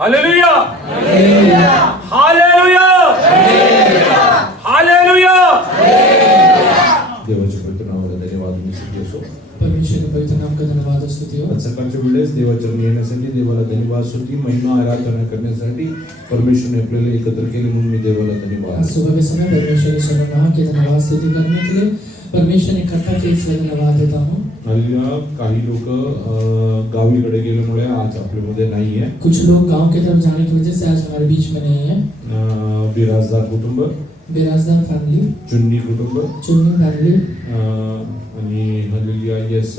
Hallelujah hallelujah hallelujah. देवाच्या पवित्र नावाला धन्यवाद आणि स्तुती असो. परमेश्वर के पवित्र नाम का धन्यवाद और स्तुति हो. आज सकाळच्या वेळेस देवाच्या येण्यासाठी देवाला धन्यवाद स्तुती महिमा आराधना करण्यासाठी परमेश्वरने आपल्याला एकत्र केले म्हणून मी देवाला धन्यवाद. आज सुबह के समय परमेश्वर के सर्वनाम के धन्यवाद स्तुति करने के लिए परमेश्वर ने इकट्ठा किए इसलिए धन्यवाद देता हूँ. हालेलुया. काही लोक गावीकडे गेल्यामुळे आज आपल्यामध्ये नाही आहे. कुछ लोग गांव की तरफ जाने की वजह से आज हमारे बीच में नहीं है. बिराजदार कुटुंब, बिराजदार फैमिली, चुन्नी कुटुंब चुन्नी फैमिली आणि हालेलुया यस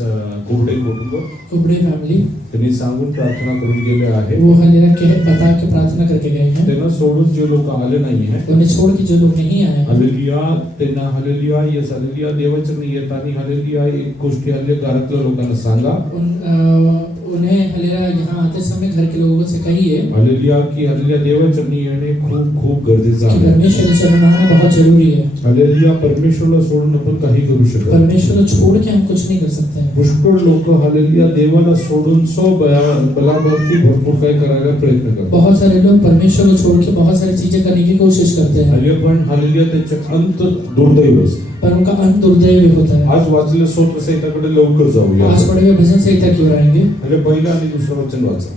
कुबडे कुटुंब कुबड़े फैमिली त्यांनी सांगून प्रार्थना करून गेले आहे. वो हालेलुया के बता के प्रार्थना करके गए हैं. त्यांना सोडून जे लोक आले नाही आहे उन्हें छोड़ के जो लोग नहीं आए हैं हालेलुया त्यांना हालेलुया यस हालेलुया देवाचरणी येताना हालेलुया एक गोष्टी हल्ले घरातल्या लोकांना सांगा. उन्हें हालेलुया यहाँ आते समय घर के लोगों से कहिए हालेलुया की हालेलुया देवाचरणी येणे खूप खूप गरजेचं आहे. परमेश्वर के चरण में आना बहुत जरूरी है. हालेलुया परमेश्वरला सोडून आपण काही करू शकत नाही. परमेश्वर को छोड़ के हम कुछ नहीं कर सकते हैं. पुष्कळ लोक हालेलुया देवाला सोडून बलावरती भरपूर काय करायला प्रयत्न करतात. बहुत सारे लोग परमेश्वर को छोड़ के बहुत सारी चीजें करने की कोशिश करते हैं हालेलुया पण हालेलुया त्याचे अंत दुर्दैव असते. पर उनका अंत दुर्दैवी होता है. आज वाचलेलं स्तोत्र संहिताकडे लवकर जाऊया. आज पढ़े हुए भजन संहिता की ओर आएंगे. म्हणजे पहिलं आणि दुसरं वचन वाचा.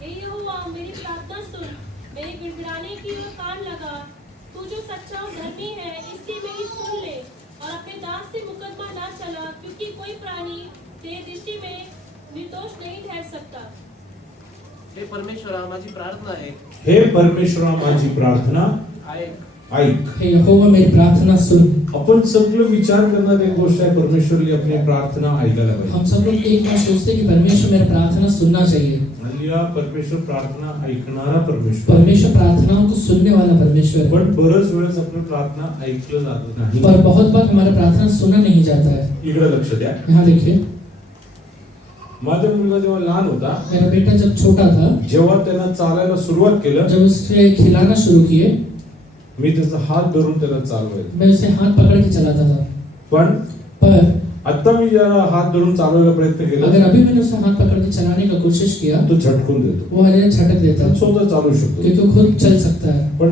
हे यहोवा मेरी प्रार्थना सुन, मेरे गिड़गिड़ाने की ओर कान लगा. तू जो सच्चा और धर्मी है इसकी मेरी सुन ले और अपने दास से मुकदमा ना चला, क्योंकि कोई प्राणी तेरी दृष्टि में निर्दोष नहीं ठहर सकता. हे परमेश्वरा माझी प्रार्थना आहे. हे परमेश्वरा माझी प्रार्थना ऐक. हे यहोवा मेरी प्रार्थना सुन. आपण सगळं विचार करणार एक गोष्ट आहे परमेश्वरली अपनी प्रार्थना ऐकायला पाहिजे. हम सब लोग एक बार सोचते हैं कि परमेश्वर मेरी प्रार्थना सुनना चाहिए. हालेलुया परमेश्वर प्रार्थना ऐकणारा परमेश्वर. परमेश्वर प्रार्थनाओं को सुनने वाला परमेश्वर है. पण बरच वेळेस आपली प्रार्थना ऐकलं जात नाही. पर बहुत बार हमारा प्रार्थना सुना नहीं जाता है. इकडे लक्ष द्या. यहाँ देखिए माझा मुलगा जेव्हा लहान होता मेरा बेटा जब छोटा था, जेव्हा त्याला चालायला सुरुवात केलं जब उसके खिलाना शुरू किए मी त्याचा हात धरून त्याला चालवायचो. मैं उसे हाथ पकड़ के चलाता था. पर आता मी जरा हात धरून चालवायला प्रयत्न केला अगर अभी मैंने उसे हाथ पकड़ के चलाने का कोशिश किया तो झटकून देतो. वो हालेलुया झटक देता है स्वतः चालू शकतो. क्योंकि वो खुद चल सकता है. पण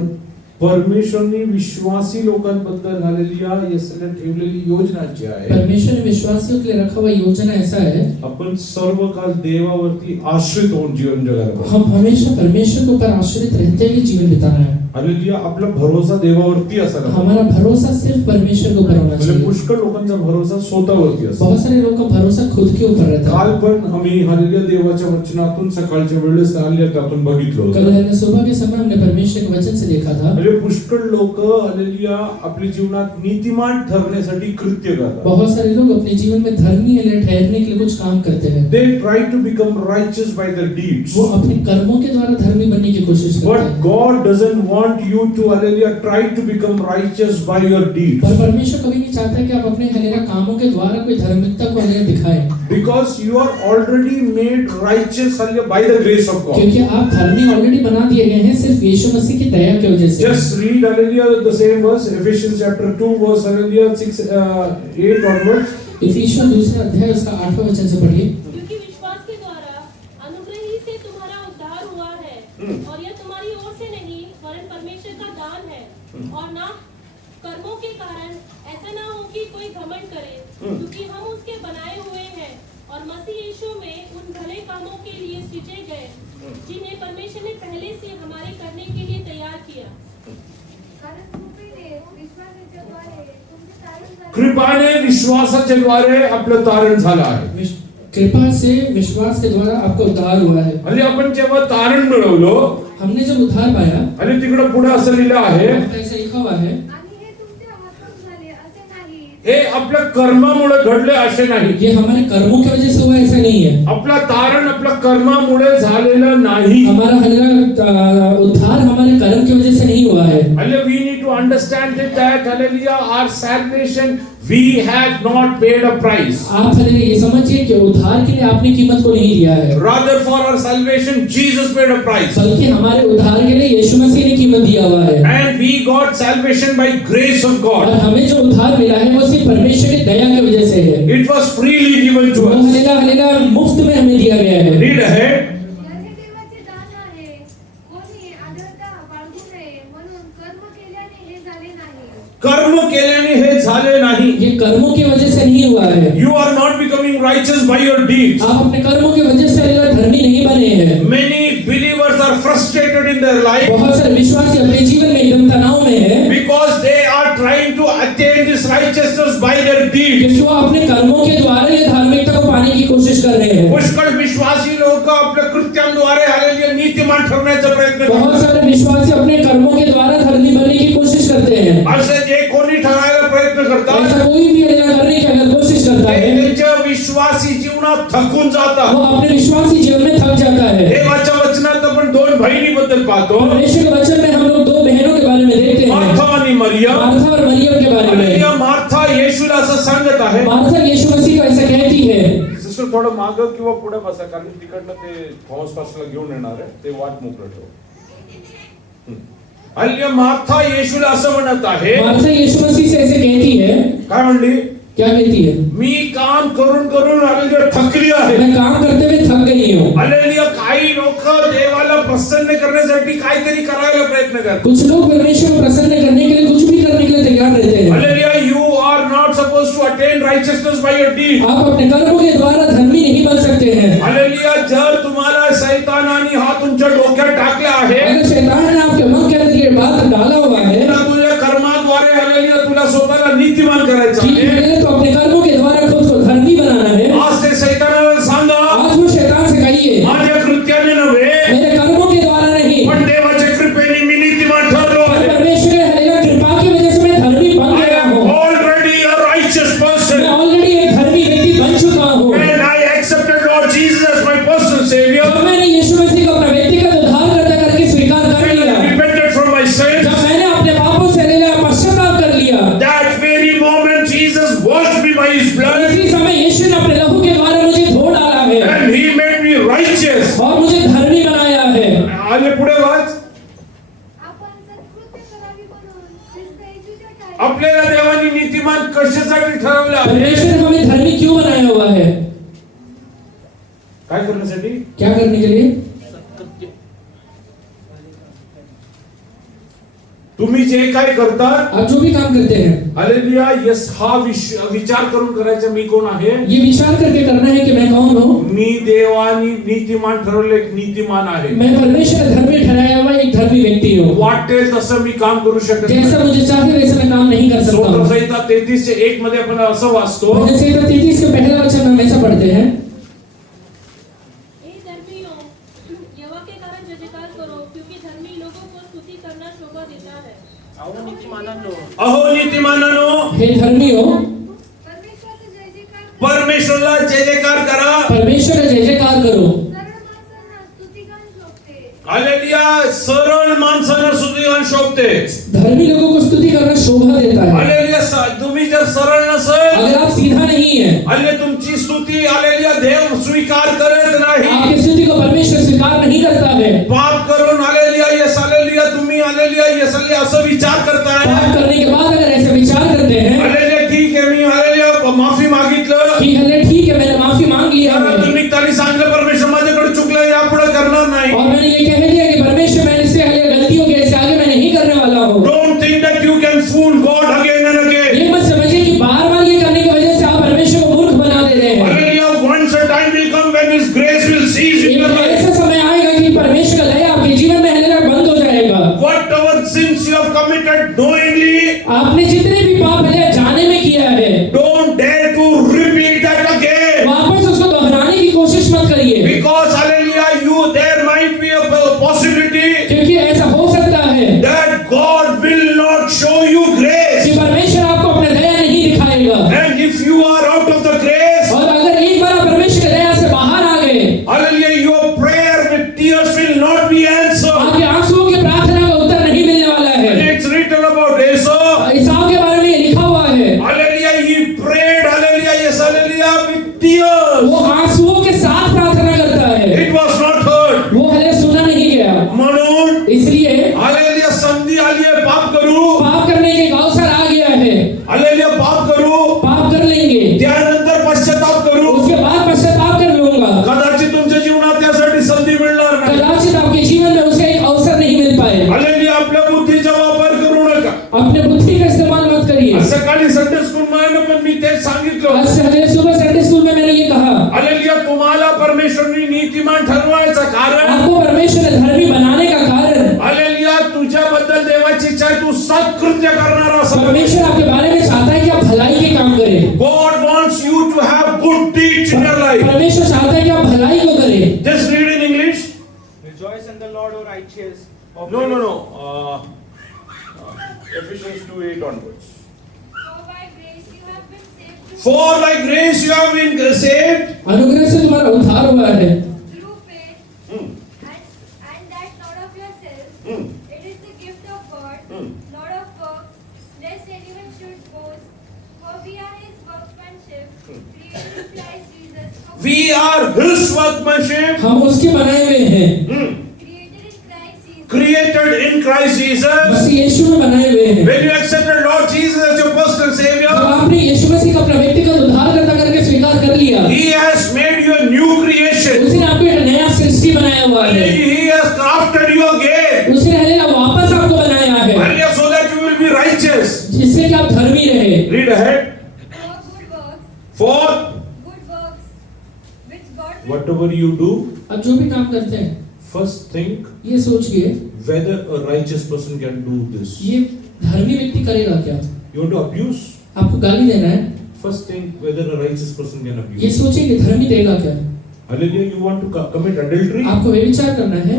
परमेश्वरने विश्वासी लोकांबद्दल हालेलुया यसने ठेवलेली योजना जी आहे परमेश्वर ने विश्वासियों के लिए रखा हुआ योजना ऐसा है आपण सर्व काल देवावरती आश्रित होऊन जीवन जगायला पाहिजे. हम हमेशा परमेश्वर के ऊपर आश्रित रहते हुए जीवन बिताना है. हालेलुया आपला भरोसा देवावरती असायला पाहिजे. हमारा भरोसा सिर्फ परमेश्वर के ऊपर होना म्हणजे चाहिए. पुष्कळ लोकांचा भरोसा स्वतःवरती असतो. बहुत सारे लोगों का भरोसा खुद के ऊपर रहता है. काल पण आम्ही हालेलुया देवाच्या वचनातून सकाळच्या वेळेस हालेलुया त्यातून बघितलं कल होतं. हमने सुबह के समय हमने परमेश्वर के वचन से देखा था. म्हणजे पुष्कळ लोक हालेलुया आपल्या जीवनात नीतिमान ठरण्यासाठी कृत्य करतात. बहुत सारे लोग अपने जीवन में धर्मी ठहरने के लिए कुछ काम करते हैं. They try to become righteous by their deeds. वो अपने कर्मों के द्वारा धर्मी बनने की कोशिश करते But हैं. God doesn't want you to hallelujah try to become righteous by your deeds. पर परमेश्वर कभी नहीं चाहता कि आप अपने हालेलुया कामों के द्वारा कोई धार्मिकता को हालेलुया दिखाएं. Because you are already made righteous hallelujah by the grace of God. क्योंकि आप धर्मी ऑलरेडी बना दिए गए हैं सिर्फ यीशु मसीह की दया की वजह से. Just read hallelujah the same verse Ephesians chapter 2 verse hallelujah 6-8 onwards. इफिसियों दूसरा अध्याय उसका 8वां वचन से पढ़िए. क्योंकि विश्वास के द्वारा अनुग्रह ही से तुम्हारा उद्धार हुआ है, और यह तुम्हारी ओर से नहीं वरन परमेश्वर का दान है, और ना कर्मों के कारण, ऐसा ना हो कि कोई घमंड करे, क्योंकि हम उसके बनाए हुए हैं और मसीह यीशु में उन भले कामों के लिए सृजे गए जिन्हें परमेश्वर ने पहले से हमारे करने के लिए तैयार किया. कृपाने विश्वासाच्या द्वारे आपलं तारण झालं आहे. कृपा से विश्वास के द्वारा आपका उद्धार हुआ है. आणि आपण जेव्हा तारण मिळवलो हमने जब उद्धार पाया आणि तिकडे पुढे असं लिहिलं आहे ऐसा लिखा हुआ है हे आपल्या कर्मामुळे घडले असे नाही. ये हमारे कर्मों की वजह से हुआ ऐसा नहीं है. आपला तारण आपल्या कर्मामुळे झालेलं नाही. हमारा हालेलुया उद्धार हमारे कर्म की वजह से नहीं हुआ है. Hallelujah, we need to understand it that hallelujah our salvation we have not paid a price. आप हालेलुया ये समझिए कि उद्धार के लिए आपने कीमत को नहीं दिया है. Rather for our salvation Jesus paid a price. बल्कि हमारे उद्धार के लिए यीशु मसीह ने कीमत दिया हुआ है. And we got salvation by grace of और God. हमें जो उद्धार मिला है वो सिर्फ परमेश्वर की दया की वजह से है. It was freely given to वो us. हालेलुया हुआ है। You are not becoming righteous by your deeds. आप अपने कर्मों की वजह से धर्मी नहीं बने हैं। Many believers are frustrated in their life बहुत सारे विश्वासी अपने जीवन में एकदम तनाव में है, because they are trying to attain this righteousness by their deeds. क्योंकि वो अपने कर्मों के द्वारा ये धार्मिकता को पाने की कोशिश कर रहे हैं। पुष्कळ विश्वासी लोक आपल्या कृत्यांद्वारे हालेलुया नीतिमान ठरण्याचा प्रयत्न बहुत करतात. सारे विश्वासी अपने कर्मों के द्वारा धर्मी बनने की कोशिश करते हैं। असे जे कोणी ठरायला प्रयत्न करतात ऐसा कोई भी करने की अगर कोशिश करता है, त्यांच्या विश्वासी जीवनात थकून जातात. वो अपने विश्वासी जीवन में थक जाता है। देवाच्या वचनात आपण दोन बहिणीबद्दल पाहतो, परमेश्वर के वचन में हम लोग दो बहनों के बारे में देखते हैं, मार्था आणि मरियम. मार्था और मरियम के बारे में। हालेलुया. मार्था येशूला असं सांगत आहे, मार्था यीशु मसीह को ऐसा कहती है। सिस्टर थोडं मागं किंवा पुढे बसा, कारण तिकडनं ते थॉमस पास्टरला घेऊन येणार आहे, ते वाट मोकळं ठेव. हालेलुया. मार्था येशूला असं म्हणत आहे, मार्था यीशु मसीह से ऐसे कहती है, काय म्हणली? क्या कहती है? मी काम करून करून हालेलुया थकली आहे. मैं काम करते हुए थक गई हूँ। हालेलुया. काही लोक देवाला प्रसन्न करण्यासाठी काहीतरी करायला प्रयत्न करतात. कुछ लोग परमेश्वर को प्रसन्न करने के लिए कुछ भी करने के लिए तैयार रहते हैं। Hallelujah. You are not supposed to attain righteousness by your deeds. आप अपने कर्मों के द्वारा धर्मी नहीं बन सकते हैं। हालेलुया. जर तुम्हाला शैतानाने हा तुमच्या डोक्यात टाकला आहे, अगर शैतान ने आपके मन के अंदर ये बात डाला हुआ है तुला तुझ्या कर्माद्वारे हालेलुया तुला स्वतःला नीतिमान करायचं कि आहे, पहले तो अपने कर्मों के द्वारा खुद को धर्मी बनाना है, आज ते शैतानाला सांगा, आज वो शैतान से कहिए, माझ्या कृत्याने नव्हे मेरे कर्मों के द्वारा नहीं, पण देवाच्या कृपेने मी नीतिमान ठरलो आहे. परमेश्वर के हरेक कृपा की वजह से मैं धर्मी बन I गया am हूँ। already a righteous person मैं ऑलरेडी एक धर्मी व्यक्ति बन चुका हूँ। and I accepted Lord Jesus as my personal savior. जब मैंने यीशु मसीह को अपना व्यक्तिगत उद्धारकर्ता करके स्वीकार कर When लिया, I repented from my sins, जब मैंने अपने पापों से पश्चाताप कर लिया, that very moment Jesus washed me by his blood इसी समय यीशु ने अपने लहू के द्वारा मुझे धो डाला है and he made me righteous. और मुझे धर्मी बनाया है। आले पुढे वाच. आपण सत्कृत्य करावी म्हणून ख्रिस्त येशूच्या ठाई आपल्याला देवाने नीतिमान कशासाठी ठरवलं आहे? परमेश्वर ने हमें धर्मी क्यों बनाया हुआ है? काय करण्यासाठी? क्या करने के लिए? सत्कृत्य. तुम्ही जे काय करता, आप जो भी काम करते हैं, हालेलुया, यस हा विचार करून करायचा मी कोण आहे? ये विचार करके करना है कि मैं कौन हूँ। मी देवानी नीतिमान ठरवले एक नीतिमान आहे. मैं परमेश्वर ने धर्मी ठहराया हुआ एक धर्मी व्यक्ति हूँ। वाटेल तसं मी काम करू शकत जैसा नाही. मुझे चाहे वैसा मैं काम नहीं कर सकता हूँ। स्तोत्रसंहिता 33:1 मध्ये आपण असं वाचतो, भजन संहिता 33 के पहला वचन हम ऐसा पढ़ते हैं, हे धर्मियों, यहोवा के कारण जय जयकार करो, क्योंकि धर्मी लोगों को स्तुति करना शोभा देता है। अहो नीतिमानांनो, अहो नीतिमानानो, हे धर्मियों, परमेश्वराचा जय जयकार करा. परमेश्वरला जय जयकार करा. परमेश्वर का जय जयकार करो। सरळ माणसांना स्तुतिगान शोभते. हालेलुया. सरळ माणसांना स्तुतिगान शोभते. धर्मी लोगों को स्तुति करना शोभा देता है। हालेलुया. तुम्ही जर सरळ नसेल, अगर आप सीधा नहीं है, हालेलुया, तुमची स्तुती हालेलुया देव स्वीकार करत नाही. आपकी स्तुति को परमेश्वर स्वीकार नहीं करता है। पाप करून हालेलुया यस हालेलुया तुम्ही हालेलुया यस हालेलुया असं विचार करताय. पाप करने के बाद अगर ऐसे विचार करते हैं हालेलुया ठीक आहे मी हालेलुया माफी मागितलं, कि हले ठीक है, मैंने माफी मांग लिया है तुम्ही त्यांनी सांगितलं परमेश्वर माझ्याकडे चुकलं, यापुढे करणार नाही. और मैंने ये कह दिया कि परमेश्वर मैंने इससे हले गलतियों के इससे आगे मैं नहीं करने वाला हूँ। Don't think that you can fool God again and again. ये मत समझिए कि बार-बार ये करने की वजह से आप परमेश्वर को मूर्ख बना दे रहे हैं। Hallelujah. Once a time will come when His grace will cease in एक your life. ऐसा समय आएगा कि परमेश्वर का दया आपके जीवन में हले बंद हो जाएगा। Whatever sins you have committed knowingly, आपने जितने भी पाप हले जाने में किया है, don't dare to repeat that again. वापस उसको दोहराने की कोशिश मत करिए, Because hallelujah, there might be a possibility क्योंकि ऐसा हो सकता है that God will not show you grace. कि परमेश्वर आपको अपने दया नहीं दिखाएगा। And if you are out of the grace, और अगर एक बार आप परमेश्वर की दया से बाहर आ गए, hallelujah, your prayer with tears will not be answered. आपके आंसुओं की प्रार्थना का उत्तर नहीं मिलने वाला है। It's written about Esau. ईसाऊ के बारे में ये लिखा हुआ है, Hallelujah, he prayed, hallelujah, yes, hallelujah, with tears. वो आंसुओं के साथ प्रार्थना करता है, It was not heard. वो हले सुना नहीं गया। म्हणून इसलिए hallelujah, संधी आली आहे, पाप करू. पाप करने के एक अवसर आ गया है, hallelujah, पाप करू. पाप कर लेंगे, त्यानंतर पश्चाताप करू. उसके बाद पश्चाताप कर लूंगा। कदाचित तुमच्या जीवनात त्यासाठी संधी मिळणार नाही. कदाचित आपके जीवन में उसका एक अवसर नहीं मिल पाए। hallelujah, आपल्या बुद्धीचा वापर करू नका. अपने बुद्धि का इस्तेमाल मत करिए। सकाळी संडे स्कूल मध्ये पण मी तेच सांगितलं. आज से हमें सुबह संडे स्कूल में मैंने ये कहा, हालेलुया, तुम्हाला परमेश्वरने नीतिमान ठरवायचं कारण, आपको परमेश्वर ने धर्मी बनाने का कारण, हालेलुया, तुझ्याबद्दल देवाची इच्छा आहे तू सत्कृत्य करणारा असावा. परमेश्वर आपके बारे में चाहता है कि आप भलाई के काम करें. God wants you to have good deeds in your life. परमेश्वर चाहता है कि आप भलाई को करें. Just read in English. Rejoice in the Lord, O righteous. No. Ephesians 2:8 onwards. For by grace you have been saved through For by grace you have been saved. अनुग्रह से तुम्हारा उद्धार हुआ है. faith, Hmm. and that not of yourselves. Hmm. It is the gift of God, not of works, lest anyone should boast. For we are His workmanship, created in Christ Jesus. for- We are His workmanship, हम उसके बनाए हुए हैं. Created in Christ Jesus. created in Christ Jesus. मसीह यीशु में बनाए हुए हैं. When you accepted Lord Jesus as your personal जब Savior, आपने यीशु मसीह को अपना व्यक्तिगत उद्धारकर्ता करके स्वीकार कर लिया, He has made you a new creation. उसने आपको एक नया सृष्टि बनाया हुआ है. He has crafted you again. उसने हमें वापस आपको बनाया है, Hallelujah, so that you will be righteous. जिससे कि आप धर्मी रहे. Read ahead. For good works, For which God will whatever you do, अब जो भी काम करते हैं, first think ये सोचिए, whether a righteous person can do this. ये धर्मी व्यक्ति करेगा क्या? You want to abuse? आपको गाली देना है, First think whether a righteous person can ये abuse. सोचिए कि धर्मी देगा क्या? Hallelujah, you want to commit adultery? आपको व्यभिचार करना है,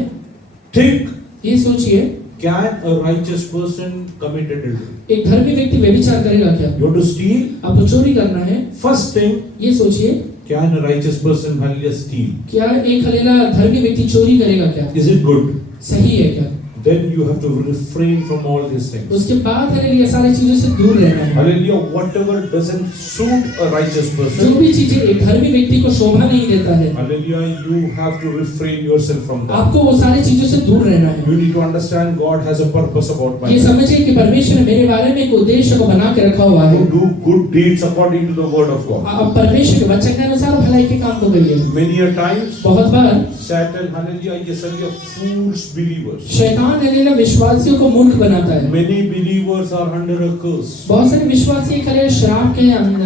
Think, ये सोचिए, can a righteous person commit adultery? एक धर्मी व्यक्ति व्यभिचार करेगा क्या? You want to steal? आपको चोरी करना है, First thing, ये सोचिए, can a righteous person hallelujah steal? क्या एक हलेला धर्मी व्यक्ति चोरी करेगा क्या? Is it good? सही है क्या? Then you have to refrain from all these things. उसके बाद हलेलिया सारी चीजों से दूर रहना है. Hallelujah, whatever doesn't suit a righteous जो person, भी चीजें एक धर्मी व्यक्ति को शोभा नहीं देता है, hallelujah, you have to refrain yourself from that. आपको वो सारी चीजों से दूर रहना है. You need to understand God has a purpose about my ये life. समझिए कि परमेश्वर ने मेरे बारे में एक उद्देश्य को बना के रखा हुआ है. You do good deeds according to the word of God. आप परमेश्वर के वचन के अनुसार भलाई के काम को करिए. Many a times, बहुत बार Satan, hallelujah, ये सभी fools believers. शैतान हलेला विश्वासियों को मूर्ख बनाता है. Many believers are under a curse. बहुत सारे विश्वासी एक हलेला श्राप के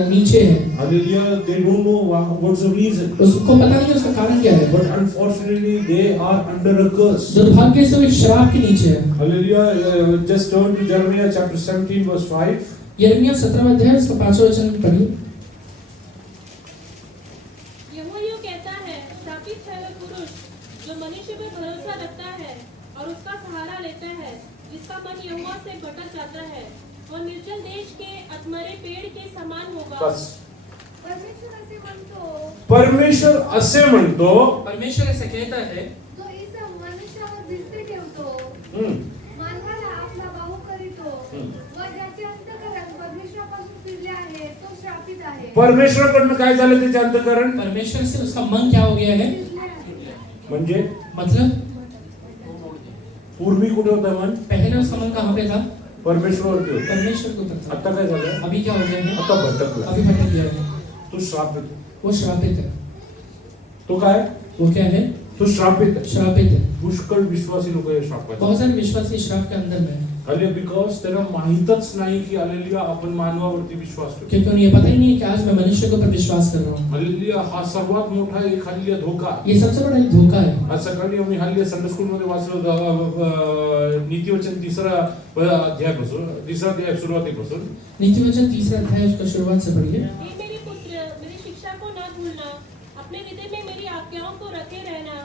नीचे हैं. Hallelujah, they don't know what's the reason. उसको पता नहीं उसका कारण क्या है. But unfortunately, they are under a curse. दुर्भाग्य से वो एक श्राप के नीचे है. Hallelujah, just turn to Jeremiah chapter 17 verse 5. यिर्मयाह 17वां अध्याय उसका 5वां वचन पढ़िए. यहोवा यूं कहता है, श्रापित है वह पुरुष जो मनुष्य पर भरोसा रखता है और उसका सहारा लेता है, जिसका मन यहोवा से भटक जाता है और निर्जल देश के अधमरे पेड़ के समान होगा. बस. परमेश्वर असे म्हणतो, परमेश्वर असे म्हणतो, परमेश्वर ऐसा कहता है, जो इस मनुष्यावर दृष्टी ठेवतो, मानवाला आपला भाऊ करीतो, व ज्याचे अंतःकरण परमेश्वरापासून फिरले आहे, तो श्रापित आहे. परमेश्वराकडनं काय झालं त्याचे अंतःकरण? परमेश्वर से उसका मन क्या हो गया है? फिरले आहे. म्हणजे मतलब पूर्वी कुठे होतं मन? पहले उसका मन कहाँ पे था? परमेश्वरावरती होतं. परमेश्वर के ऊपर था. आता काय झालं? अभी क्या हो गया है? आता भटकला. अभी भटक गया है. तो श्रापित. वो श्रापित है. तो काय? वो क्या है? तो श्रापित आहे. श्रापित है. पुष्कळ विश्वासी लोक हे श्रापित. बहुत सारे विश्वासी श्राप के अंदर में है. हालेलुया, बिकॉज त्याला माहीतच नाही की हालेलुया आपण मानवावरती विश्वास करतो. क्योंकि उन्हें ये पता ही नहीं है कि आज मैं मनुष्य के ऊपर विश्वास कर रहा हूँ. हालेलुया, हा सर्वात मोठा एक हालेलुया धोका. ये सबसे बड़ा एक धोखा है. आज सकाळी आम्ही हालेलुया संडे स्कूल मध्ये वाचलं होतं नीतिवचन तिसरा अध्याय सुरुवातीपासून. नीतिवचन 3 अध्याय उसका शुरुआत से पढ़िए. हे मेरे पुत्र, मेरी शिक्षा को न भूलना, अपने हृदय में मेरी आज्ञाओं को रखे रहना,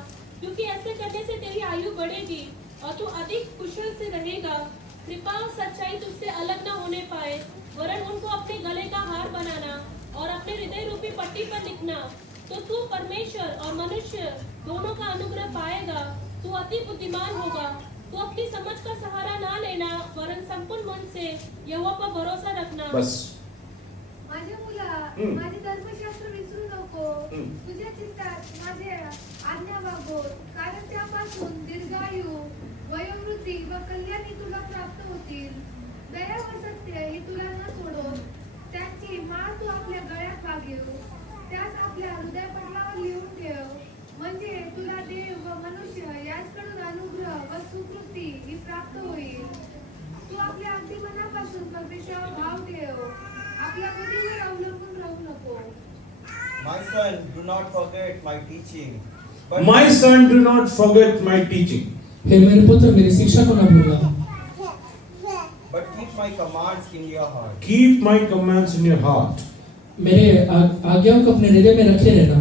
क्योंकि ऐसे करने से तेरी आयु बढ़ेगी और तू अधिक कुशल से रहेगा. कृपा और सच्चाई तुझसे अलग न होने पाए, वरन उनको अपने गले का हार बनाना और अपने हृदय रूपी पट्टी पर लिखना. तो तू परमेश्वर और मनुष्य दोनों का अनुग्रह पाएगा. तू अति बुद्धिमान होगा. तू अपनी समझ का सहारा ना लेना, वरन संपूर्ण मन से यहोवा पर भरोसा रखना. बस. माझ्या मुला, माझे धर्मशास्त्र विसरू नको. तुझ्या चित्तात माझे आज्ञा वागव, कारण त्यापासून दीर्घायु, वयोवृद्धी व कल्याणी तुला प्राप्त होतील. दया व सत्य हे तुला न सोडो. त्याची माळ तू आपल्या गळ्यात बांधीव. त्यास आपल्या हृदयपटलावर लिहून ठेव. म्हणजे तुला देव व मनुष्य याचकडून अनुग्रह व सुकृती ही प्राप्त होईल. तू आपल्या अगदी मनापासून परमेश्वरावर भाव ठेव. आपल्या बुद्धीवर अवलंबून राहू नको. My son, do not forget my teaching, but My son, do not forget my teaching, हे मेरे पुत्र मेरी शिक्षा को न भूलना, keep my commands in your heart. keep my commands in your heart. मेरे आज्ञाओं को अपने हृदय में रखे रहना,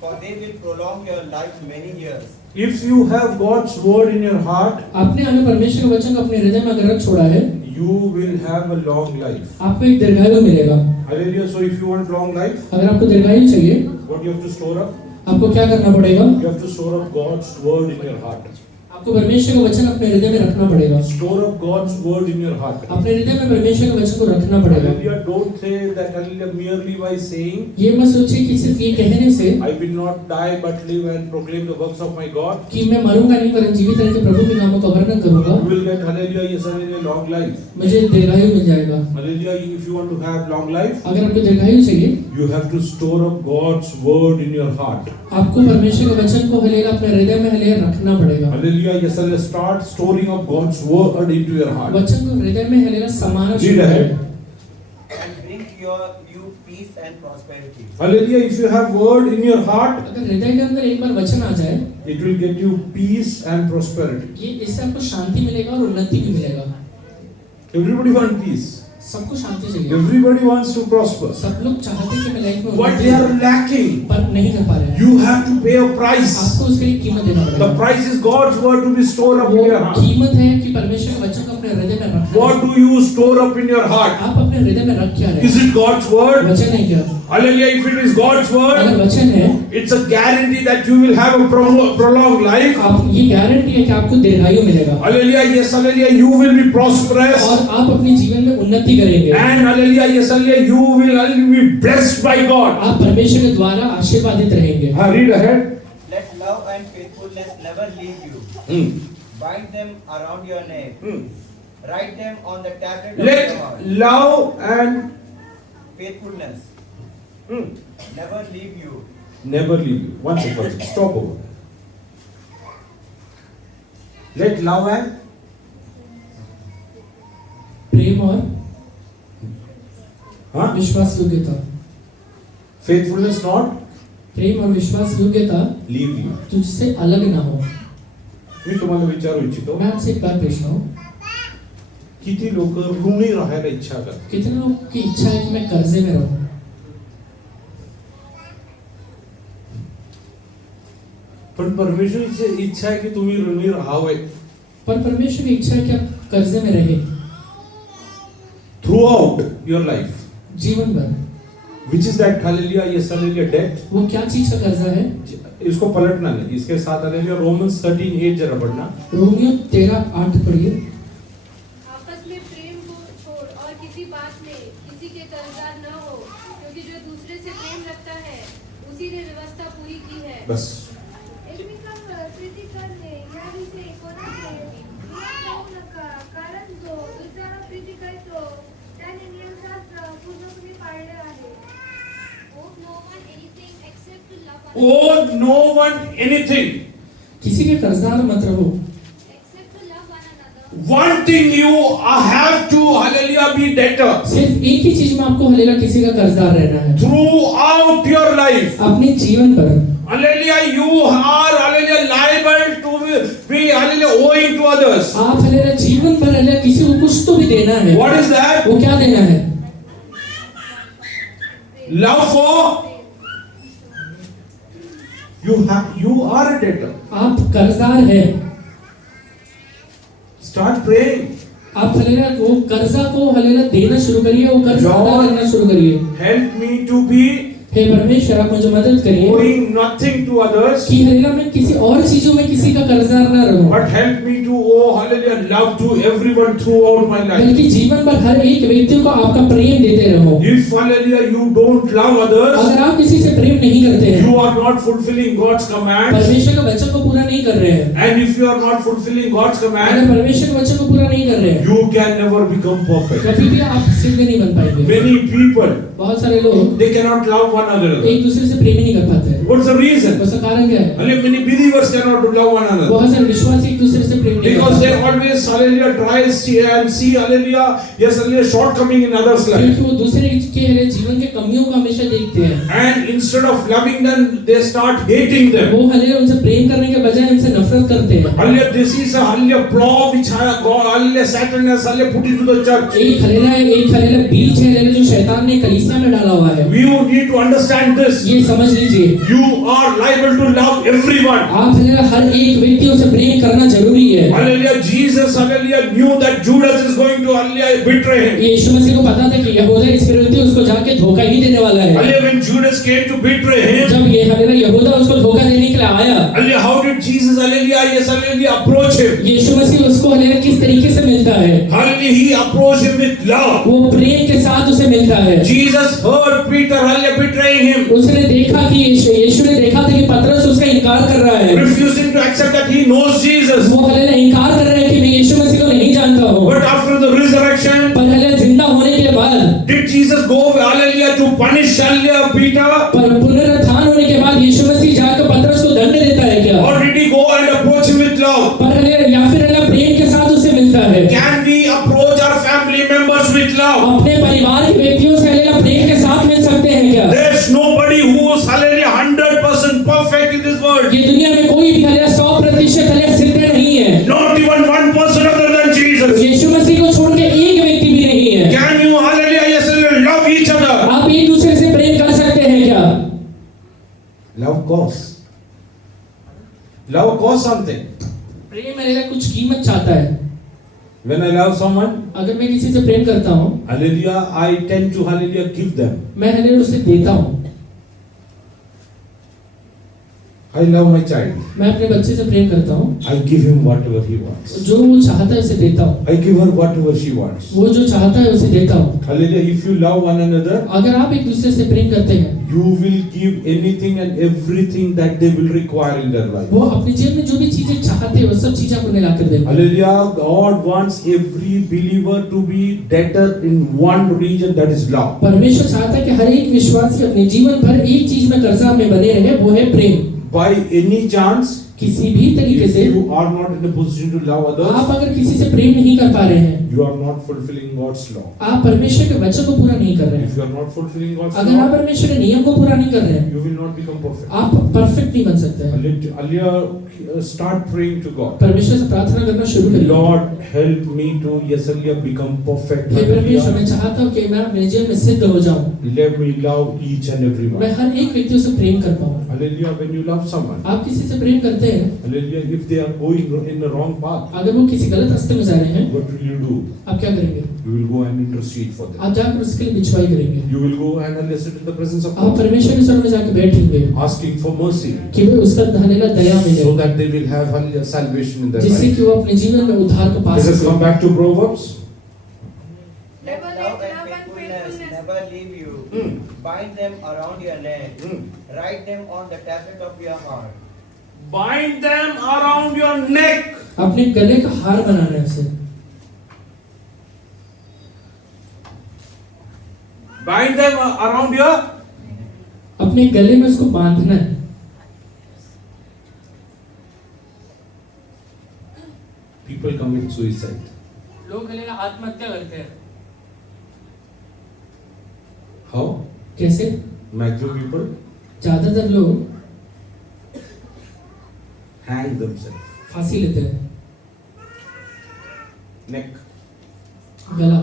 For they will prolong your life many years. If you have God's word in your heart, आपने हमें परमेश्वर के वचन को अपने हृदय में अगर रख छोड़ा है, you will have a long life. आपको एक दीर्घायु मिलेगा। Hallelujah. So if you want long life, अगर आपको दीर्घायु चाहिए, what you have to store up? आपको क्या करना पड़ेगा? You have to store up God's word in your heart. आपको परमेश्वर का वचन अपने हृदय में रखना पड़ेगा। Store up God's word in your heart. अपने हृदय में परमेश्वर के वचन को रखना पड़ेगा। Hallelujah. Don't say that hallelujah merely by saying, ये मत सोचिए कि सिर्फ ये कहने से I will not die but live and proclaim the works of my God. कि मैं मरूंगा नहीं पर जीवित रह के प्रभु के कामों का वर्णन करूंगा, You will get hallelujah, yes, hallelujah, long life. मुझे दीर्घायु मिल जाएगा। Hallelujah. If you want to have long life, अगर आपको दीर्घायु चाहिए, you have to store up God's word in your heart. आपको परमेश्वर के वचन को हलेगा अपने हृदय में हले रखना पड़ेगा। Hallelujah. Yes, hallelujah. Start storing up God's word into your heart. वचन को हृदय में हलेगा समाना Read शुरू ahead. करें। And bring you peace and prosperity. Hallelujah. If you have word in your heart, अगर हृदय के अंदर एक बार वचन आ जाए, it will get you peace and prosperity. ये इससे आपको शांति मिलेगा और उन्नति भी मिलेगा। Everybody wants peace. सबको शांति चाहिए, Everybody wants to prosper. सब लोग चाहते हैं कि मैं लाइफ में What उन्नति they are करूं, lacking, पर नहीं कर पा रहे हैं। you have to pay a price. आपको उसके लिए कीमत देना The पड़ेगा। price is God's word to be stored up in वो your heart. कीमत है कि परमेश्वर के वचन को अपने हृदय में रखना। What do you store up in your heart? आप अपने हृदय में रख क्या रहे Is हैं? it God's word? वचन है क्या? Hallelujah. If it is God's अगर word, वचन है, it's a guarantee that you will have a prolonged life. आप ये गारंटी है कि आपको दीर्घायु मिलेगा Hallelujah. Yes, hallelujah. You will be prosperous. और आप अपने जीवन में उन्नति करेंगे। And hallelujah. Yes, hallelujah. You will be blessed by God. आप परमेश्वर के द्वारा आशीर्वादित रहेंगे। Read ahead. Let love and faithfulness never leave you. Bind them around your neck. Write them on the tablet of your Let heart. love and Faithfulness never leave you. never leave you. One second. Stop over. Let love and प्रेम और विश्वास योग्यता, faithfulness not प्रेम और विश्वास योग्यता leave you. तुझसे अलग ना हो। मी तुम्हाला विचारू इच्छितो, मैं आपसे एक बात पूछता हूँ, किती लोक ऋणी राहायला इच्छा करतात? कितने लोग की इच्छा है कि मैं कर्जे में रहूं? पण परमेश्वराची इच्छा आहे की तुम्ही ऋणी राहावे पर परमेश्वर की इच्छा है कि आप कर्जे में रहे throughout your life. जीवन भर। Which is that hallelujah, yes, hallelujah, debt. वो क्या चीज का कर्जा है? इसको पलटना नहीं, इसके साथ hallelujah, Romans 13:8 जरा पढ़ना. रोमियो 13:8 पढ़िए। आपस में प्रेम को छोड़ और किसी बात में किसी के कर्जदार न हो, क्योंकि जो दूसरे से प्रेम रखता है उसी ने व्यवस्था पूरी की है। बस. एकमेकांवर प्रीती करणे याविषयी कोणाचे नियम लावू नका, कारण जो दुसऱ्याला प्रीती करतो त्याने नियमशास्त्र पूर्णपणे पाळले आहे. Owe no one anything. किसी के कर्जदार मत रहो। One thing you have to hallelujah be debtor. सिर्फ एक ही चीज में आपको हलेला किसी का कर्जदार रहना है Throughout your life. अपने जीवन भर। Hallelujah, you are hallelujah liable to be hallelujah owing to others. आप हलेला जीवन भर हलेला किसी को कुछ तो भी देना है। What is that? वो क्या देना है? Love for you are a debtor. आप कर्जदार हैं। Start praying. आप हलेला वो कर्जा को हलेला देना शुरू करिए, वो कर्ज अदा करना शुरू करिए। Help me to be हे परमेश्वर आप मुझे मदद करिए owing nothing to others, कि हलेला मैं किसी और चीजों में किसी का कर्जदार ना रहूं, but help me to owe hallelujah love to everyone throughout my life. बल्कि जीवन भर हर एक व्यक्ति को आपका प्रेम देते रहो। If hallelujah you don't love others, अगर आप किसी से प्रेम नहीं करते हैं, you are not fulfilling God's commands. परमेश्वर के वचन को पूरा नहीं कर रहे हैं, And if you are not fulfilling God's अगर command, परमेश्वर के वचन को पूरा नहीं कर रहे हैं, you can never become perfect. कभी भी आप सिद्ध नहीं बन पाएंगे। Many people, बहुत सारे लोग they cannot love one another. एक दूसरे से प्रेम ही नहीं कर पाते हैं। What's the reason? उसका कारण क्या है? Hallelujah, many believers cannot love one another. बहुत सारे विश्वासी एक दूसरे से प्रेम नहीं Because करते they always hallelujah try and see hallelujah, yes hallelujah shortcoming in others' life. क्योंकि वो दूसरे दूसरे के जीवन के कमियों को हमेशा देखते हैं, And instead of loving them, they start hating them. वो हालेलुया उनसे प्रेम करने के बजाय उनसे नफरत करते हैं। Hallelujah, this is a hallelujah plow which God, hallelujah, Satan has hallelujah put into the church. एक हालेलुया बीज है हालेलुया जो शैतान ने कलीसिया में डाला हुआ है। You need to understand this. ये समझ लीजिए, You are liable to love everyone. आप हालेलुया हर एक व्यक्तियों से प्रेम करना जरूरी है। Hallelujah, Jesus hallelujah knew that Judas is going to hallelujah betray him. यीशु मसीह को पता था कि यहूदा इस्करियोती उसको जाके धोखा ही देने वाला है। Hallelujah, when Judas came to betray him, जब ये हालेलुया यहूदा उसको धोखा देने के लिए आया, hallelujah, how did Jesus hallelujah, yes hallelujah, approach him? यीशु मसीह उसको हालेलुया किस तरीके से मिलता है? Hallelujah, he approached him with love. वो प्रेम के साथ उसे मिलता है। Jesus heard Peter hallelujah betraying him, उसने देखा कि यीशु ने देखा था कि पतरस उसका इनकार कर रहा है। refusing to accept that he knows Jesus. वो हालेलुया इनकार कर रहा है कि मैं यीशु मसीह को नहीं जानता हूँ। But after the resurrection, पर हालेलुया जिंदा होने के बाद, did Jesus go hallelujah to punish hallelujah Peter? पर पुनरुत्थान होने के बाद यीशु मसीह जाकर पतरस को दंड देता है क्या? Or did he go and approach him with love? पर हालेलुया या फिर हालेलुया प्रेम के साथ उसे मिलता है। Can we approach our family members with love? अपने परिवार के व्यक्तियों से हालेलुया प्रेम के साथ मिल सकते हैं क्या? There's nobody who is hallelujah 100% perfect in this world. ये दुनिया में कोई भी हालेलुया 100% हालेलुया सिद्ध नहीं है। Not even one person other than Jesus. यीशु मसीह को छोड़ के एक व्यक्ति भी नहीं है। Can you hallelujah yes hallelujah love each other? आप एक दूसरे से प्रेम कर सकते हैं क्या? Love costs. Love costs something. प्रेम हालेलुया कुछ कीमत चाहता है। When I love someone, अगर मैं किसी से प्रेम करता हूँ, hallelujah, I tend to hallelujah give them. मैं हालेलुया उसे देता हूँ। I love my child. मैं अपने बच्चे से प्रेम करता हूँ, I give him whatever he wants. जो वो चाहता है उसे देता हूँ। I give her whatever she wants. वो जो चाहता है उसे देता हूँ। Hallelujah, if you love one another, अगर आप एक दूसरे से प्रेम करते हैं, you will give anything and everything that they will require in their life. वो अपने जीवन में जो भी चीजें चाहते हैं वो सब चीजें आपको मिला कर देंगे। Hallelujah, God wants every believer to be debtor in one region, that is love. परमेश्वर चाहता है कि हर एक विश्वासी अपने जीवन भर एक चीज में कर्जा में बने रहे, वो है प्रेम। By any chance, किसी भी तरीके if से you are not in a position to love आप others, अगर किसी से प्रेम नहीं कर पा रहे हैं, you are not fulfilling God's law. आप परमेश्वर के वचन को पूरा नहीं कर रहे If हैं, you are not fulfilling God's अगर आप law, परमेश्वर के नियम को पूरा नहीं कर रहे हैं, you will not become perfect. आप परफेक्ट नहीं बन सकते हैं। Hallelujah, start praying to God. परमेश्वर से प्रार्थना करना शुरू करिए। Lord, help me to yes, hallelujah, become perfect. हे परमेश्वर, मैं Hallelujah. चाहता हूँ कि मैं अपने जीवन में सिद्ध हो जाऊं, Let me love each and every मैं one. हर एक व्यक्ति से प्रेम कर पाऊं। Hallelujah, when you love someone, आप किसी से प्रेम करते हैं, hallelujah, if they are going in the wrong path, अगर वो किसी गलत रास्ते में जा रहे हैं, what will you do? आप क्या करेंगे? You will go and intercede for them. आप जाकर उसके लिए बिछवाई करेंगे। You will go and sit in the presence of आप God, परमेश्वर के सामने जाकर बैठेंगे asking for mercy, कि वो उसका हालेलुया दया मिले, so that they will have hallelujah salvation in their जिससे life. कि वो अपने जीवन में उद्धार को पा Let us come सके। back to Proverbs. Let love and faithfulness never leave you. Hmm. Bind them around your neck. Hmm. Write them on the tablet of your heart. Bind them around your neck. अपने गले का हार बनाना है उसे, Bind them around your. अपने गले में उसको बांधना है। People commit suicide. लोग हालेलुया आत्महत्या करते हैं। How? कैसे? Maximum people ज्यादातर लोग hang themselves. फांसी लेते हैं। Neck. गला,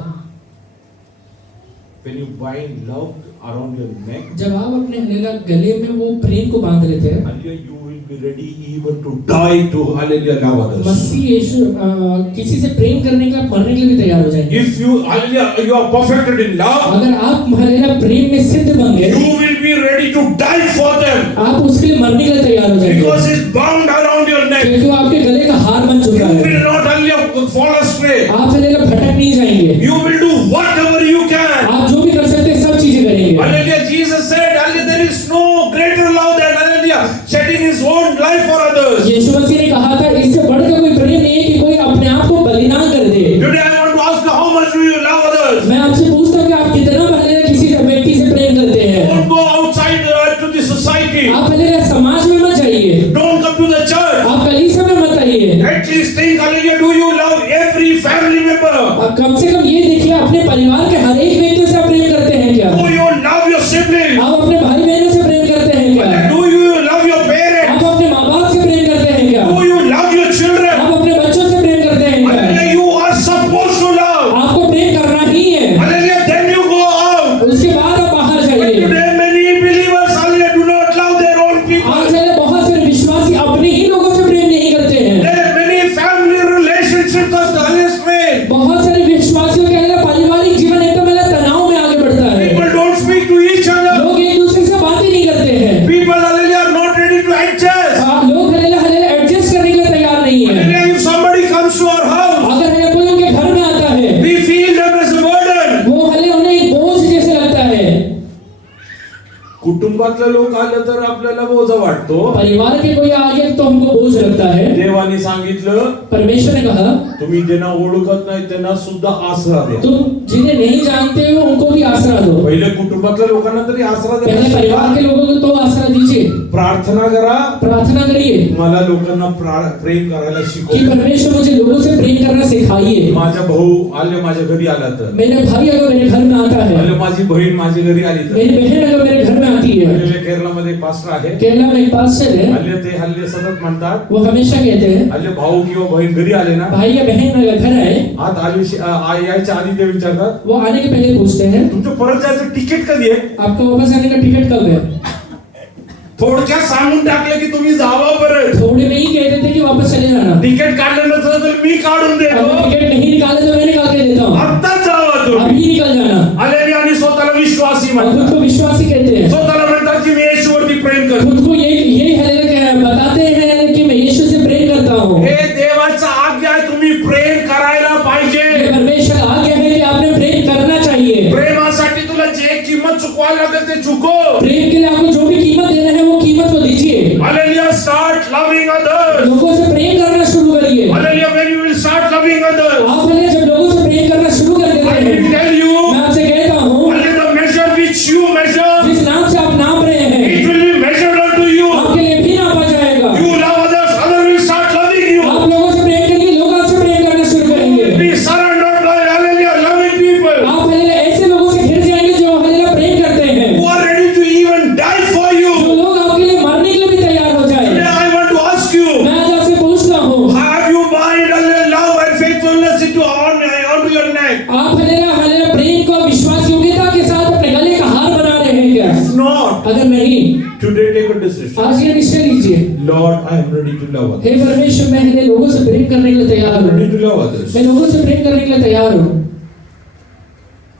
When you bind love around your neck, जब आप अपने हालेलुया गले में वो प्रेम को बांध लेते हैं, hallelujah, you will be ready even to die to hallelujah love others. मसीह यीशु किसी से प्रेम करने के लिए आप मरने के लिए भी तैयार हो जाएंगे। If you hallelujah you are perfected in love, अगर आप हालेलुया प्रेम में सिद्ध बन गए, you will be ready to die for them आप उसके लिए मरने के लिए तैयार हो जाएंगे, because it's bound around your neck. क्योंकि वो आपके गले का हार बन You चुका है। will not hallelujah fall astray. आप हालेलुया भटक नहीं जाएंगे, You will do whatever you can. आप जो भी कर सकते हैं सब चीजें करेंगे। Hallelujah. Jesus said, hallelujah, there is no greater love than hallelujah shedding his own life for others. यीशु मसीह ने कहा था, इससे बढ़कर कोई प्रेम नहीं है कि कोई अपने आप को बलिदान कर दे। Today I want to ask you, how much do you love others? मैं आपसे पूछता हूँ कि आप कितना हालेलुया किसी व्यक्ति से प्रेम करते हैं? Don't go outside to the society. आप हालेलुया समाज में मत जाइए, Don't come to the church. आप कलीसिया में मत आइए। At least think, hallelujah, do you love every family member? आप कम से कम ये देखिए अपने परिवार के हर एक व्यक्ति से आप प्रेम करते हैं लोक आलं तर आपल्याला बोजा वाटतो. परिवार के कोई आ गया तो हमको बोझ लगता है. देवाने सांगितलं परमेश्वर ने कहा तुम्ही ज्यांना ओळखत नाही त्यांना सुद्धा आसरा द्या. तुम जिन्हें नहीं जानते हो उनको भी आसरा दो. पहिले कुटुंबातल्या लोकांना तरी आसरा पहले द्या. परिवार के लोगों को तो आसरा दीजिए. प्रार्थना करा, प्रार्थना करिए मला लोकांना प्रेम करायला कि शिकव. परमेश्वर मुझे लोगों से प्रेम करना सिखाइए. माझा भाऊ आले माझ्या घरी आला तर, मेरे भाई अगर मेरे घर में आता है, आले माझी बहीण माझ्या घरी आली तर, मेरी बहन अगर मेरे घर में आती है. आलेले केरळमध्ये एक पास्टर आहे. केरला में एक पास्टर है, हल्ले ते हल्ले सतत म्हणतात, वो हमेशा कहते हैं हल्ले भाऊ किंवा बहीण घरी आले ना, भाई या बहन अगर घर आए, आत यायच्या आधी ते विचारतात वो आने के पहले पूछते हैं तुमचं परत जायचं तिकीट कधी आहे. आपका वापस आने का टिकट कब है. थोडक्यात सांगून टाकले की तुम्ही जावा परत. थोड़े में ही कहते थे कि वापस चले जाना. तिकीट काढलं नसलं तर मी काढून देतो. अगर टिकट नहीं निकाले तो मैं निकाल के देता हूँ. आत्ताच जावा तुम्ही. अभी निकल जाना. आलेली आणि स्वतःला विश्वासी और खुद म्हणतात. को विश्वासी कहते हैं. स्वतःला म्हणतात की मी येशूवरती प्रेम करतो. खुद को ये बताते हैं कि मैं यीशु से प्रेम करता हूँ. हे देवाचा आज्ञा आहे, तुम्ही प्रेम करायला पाहिजे. ये परमेश्वर आज्ञा है कि आपने प्रेम करना चाहिए. प्रेमासाठी तुला जे किंमत चुकवायला लागेल ते चुकव. प्रेम के लिए आपको जो भी कीमत देना है वो कीमत को दीजिए. हालेलुया. Start loving others. लोगों से प्रेम करना शुरू करिए. Hallelujah. When you will start loving others, आप पहले जब लोगों से प्रेम करना शुरू कर देते आई विल हैं, टेल यू, मैं आपसे कहता हूँ only the measure which you measure, जिस नाम से आप नाप रहे हैं it will be measured unto you. आपके लिए भी नापा जाएगा. You love others, others will start loving you. आप लोगों से प्रेम करेंगे, लोग आपसे प्रेम करना शुरू करेंगे. Be surrounded by hallelujah loving people आप पहले ऐसे लोगों से घिर जाएंगे जो हल्ला प्रेम करते हैं, who are ready to even die for you. जो लोग आपके लिए मरने के लिए भी तैयार हो जाए. Today I want to ask you, मैं आज आपसे पूछता हूँ, have you bind love and faithfulness into onto your neck? आप हल्ला प्रेम को विश्वास योग्यता के साथ अपने गले का हार बना रहे हैं क्या? If not, अगर नहीं, today take a decision. आज ये निश्चय लीजिए, Lord, I am ready to love others. हे परमेश्वर, मैं हल्ले लोगों से प्रेम करने के लिए I तैयार am ready हूँ. to love others. मैं लोगों से प्रेम करने के लिए तैयार हूँ.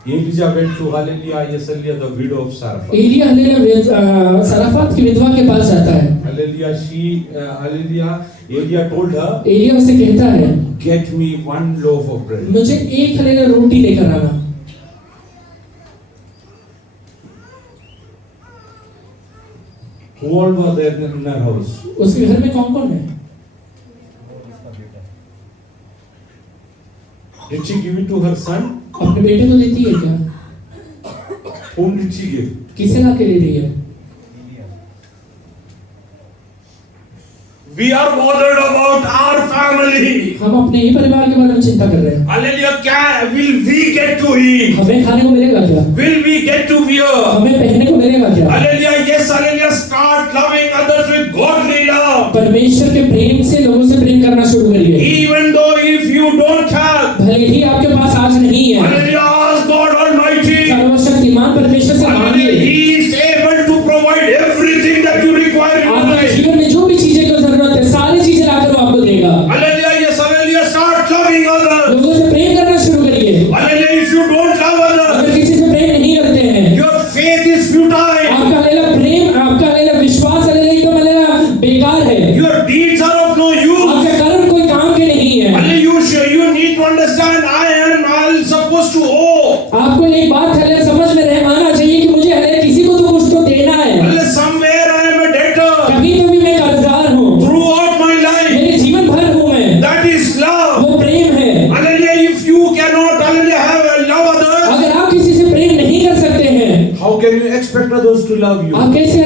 Elijah went to hallelujah, Yesaliah, the widow of Saraphat. एलिया हल्लेलुया सराफात की विधवा के पास जाता है. Hallelujah, Elia told her, Elia उसे कहता है, get me one loaf of bread. मुझे एक हल्लेलुया रोटी लेकर आना. Who all were there in her house? उसके घर में कौन कौन है? Did she give it to her son? अपने बेटे को देती है क्या? Whom did she give? किसे ला के दे रही है? We are bothered about our family. हम अपने ही परिवार के बारे में चिंता कर रहे हैं. Hallelujah, क्या will we get to eat? हमें खाने को मिलेगा क्या? Will we get to wear? हमें पहनने को मिलेगा क्या? Hallelujah, yes, hallelujah, start loving others with godly love. परमेश्वर के प्रेम से लोगों से प्रेम करना शुरू करिए. Even though if you don't have, भले ही आपके पास आज नहीं है, hallelujah, ask God Almighty. सर्वशक्तिमान परमेश्वर से Hallelujah, मांगिए. He is able to provide everything that you require in your आपके life. जीवन में जो भी चीजें की जरूरत है, सारी चीजें लाकर वो आपको देगा. Hallelujah, yes, hallelujah, start loving others. लोगों से प्रेम करना शुरू करिए. Hallelujah, if you don't love others, अगर किसी से प्रेम नहीं करते हैं, your faith is futile. आपका लेला प्रेम, आपका लेला विश्वास, एकदम लेला बेकार है. Your deeds are of no use. आपके कर्म कोई काम के नहीं है. Hallelujah, you need to understand I am supposed to owe. आपको एक बात है समझ में रह आना चाहिए कि मुझे हले किसी को तो कुछ तो देना है. Hallelujah, somewhere I am a debtor. कभी कभी मैं कर्जदार हूँ. Throughout my life, मेरे जीवन भर हूँ मैं. that is love. वो प्रेम है. Hallelujah, if you cannot, hallelujah, have a love others, अगर आप किसी से प्रेम नहीं कर सकते हैं, how can you expect others to love you? आप कैसे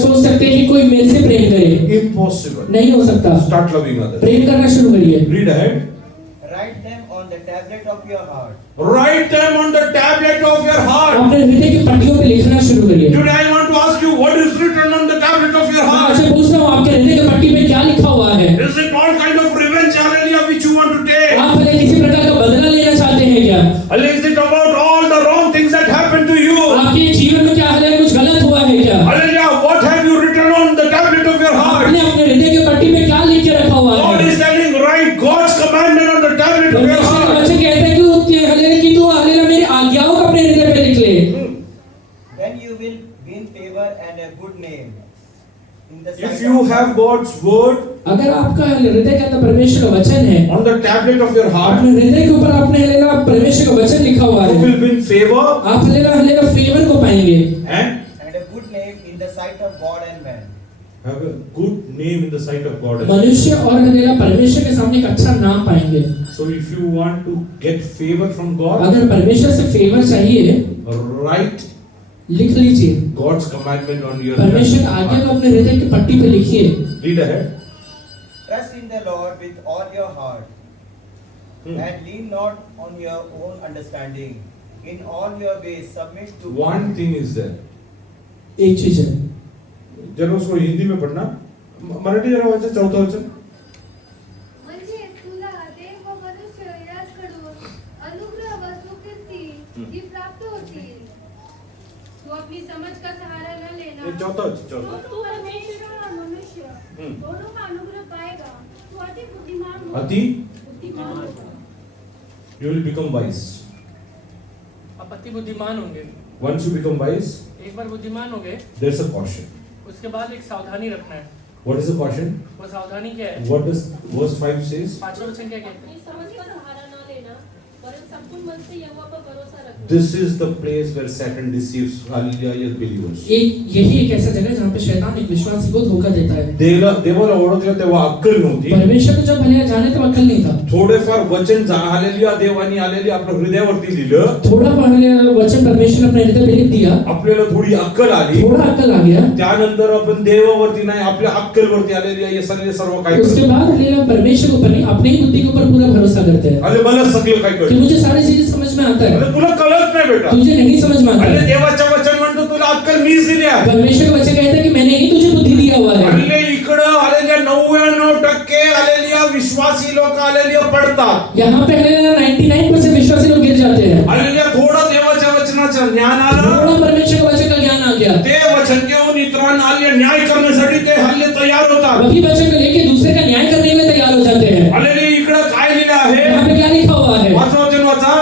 सोच सकते हैं कि कोई मेरे से प्रेम करे? Impossible. नहीं हो सकता. Start loving others. प्रेम करना शुरू करिए. Read ahead. Write them on the tablet of your heart. Write them on the tablet of your heart. अपने हृदय की पट्टियों पे लिखना शुरू करिए. Today I want to ask you, what is written on the tablet of your मैं heart? आपसे पूछता हूँ, आपके हृदय की पट्टी पे क्या लिखा हुआ है? Is it all kind of revenge, hallelujah, which you want to take? आप भले किसी प्रकार का बदला लेना चाहते हैं क्या? Hallelujah, is it about all the wrong things that happened to you? आपके जीवन में क्या है, कुछ गलत हुआ है क्या? Hallelujah, what have you written on the tablet of your heart? आपने अपने हृदय की पट्टी पे क्या लिख के रखा हुआ God है? is telling, write God's commandment on the tablet of your परमेश्वर का heart. वचन कहता है कि हलेलुया कि तू हलेलुया मेरी आज्ञाओं को अपने हृदय पे लिख ले. Then you will win favor and a good name in the sight If you of have God's word अगर आपका हृदय के अंदर परमेश्वर का वचन है, on the tablet of your heart, अपने हृदय के ऊपर आपने हलेलुया परमेश्वर का वचन लिखा हुआ you है, will win favor आप हलेलुया फेवर को पाएंगे. and and a good name in the sight sight of God and man. Have a good name in the sight of God. मनुष्य और हनेरा परमेश्वर के सामने एक अच्छा नाम पाएंगे। So if you want to get favor from God, अगर परमेश्वर से फेवर चाहिए, write लिख लीजिए God's commandment on your परमेश्वर की आज्ञा को अपने हृदय की पट्टी पे लिखिए। Read ahead. Trust in the Lord with all your heart, and lean not on your own understanding. In all your ways submit to One thing is there. एक चीज है, जरा उसको हिंदी में पढ़ना, मराठी जरा वाचा चौथा वचन. म्हणजे तुला देव व मनुष्य याचकडून अनुग्रह व सुकीर्ती ही प्राप्त होतील. तू अपनी समझ का सहारा न लेना। ये चौथा वचन, चौथा. तू परमेश्वर और मनुष्य दोनों का अनुग्रह पाएगा। तू अति बुद्धिमान हो। अति बुद्धिमान होगा। you will become wise. आप अति बुद्धिमान होंगे। Once you become wise, एक बार बुद्धिमान हो गए, there's a caution. उसके बाद एक सावधानी रखना है। What is the caution? वो सावधानी क्या है? What does verse 5 says? पांचवा वचन क्या कहते अपनी समझ का सहारा न लेना, वरन संपूर्ण मन से यहोवा पर भरोसा रखना। This is the place where Satan deceives hallelujah believers. यही एक ऐसा जगह है जहाँ पे शैतान एक विश्वासी को धोखा देता है। देवाला ओळखलं तेव्हा अक्कल नव्हती. परमेश्वर को जब भले जाने तब अक्ल नहीं था। थोडेफार वचन हालेलुया देवानी आलेली आपल्या हृदयावरती लिहिलं. थोड़ा पहले वचन परमेश्वर अपने हृदय पे लिख दिया, आपल्याला थोडी अक्कल आली. थोड़ा अक्ल आ गया। त्यानंतर आपण देवावरती नाही आपल्या अक्कलवरती आलेली आहे सर्व काय उसके बाद हलेला परमेश्वर के ऊपर नहीं, अपनी ही बुद्धि के ऊपर पूरा भरोसा करते हैं अरे मला सगळं काय कि कळतं. मुझे सारी चीजें समझ में आता है। अरे तुला कळत नाही बेटा. तुझे नहीं समझ में आता अरे है। देवाचं वचन म्हणतो तुला अक्कल मीच दिली आहे. परमेश्वर का वचन कहता है कि मैंने ही तुझे बुद्धि दिया हुआ है। अरे इकडं आलेल्या 99% आलेल्या विश्वासी लोक आलेल्या पडतात. यहाँ पे हलेला 99% विश्वासी लोग गिर जाते हैं। आलेल्या थोडं देवाच्या वचनाचं ज्ञान आलं. थोड़ा परमेश्वर के वचन का ज्ञान आ गया, ते वचन घेऊन इतरांना आले न्याय करण्यासाठी ते हल्ले तयार होतात. वही वचन को लेके दूसरे का न्याय करने के लिए तैयार हो जाते हैं। आलेले इकडं काय लिहिलं आहे? यहाँ पे क्या लिखा हुआ है? वाचा वचन वाचा.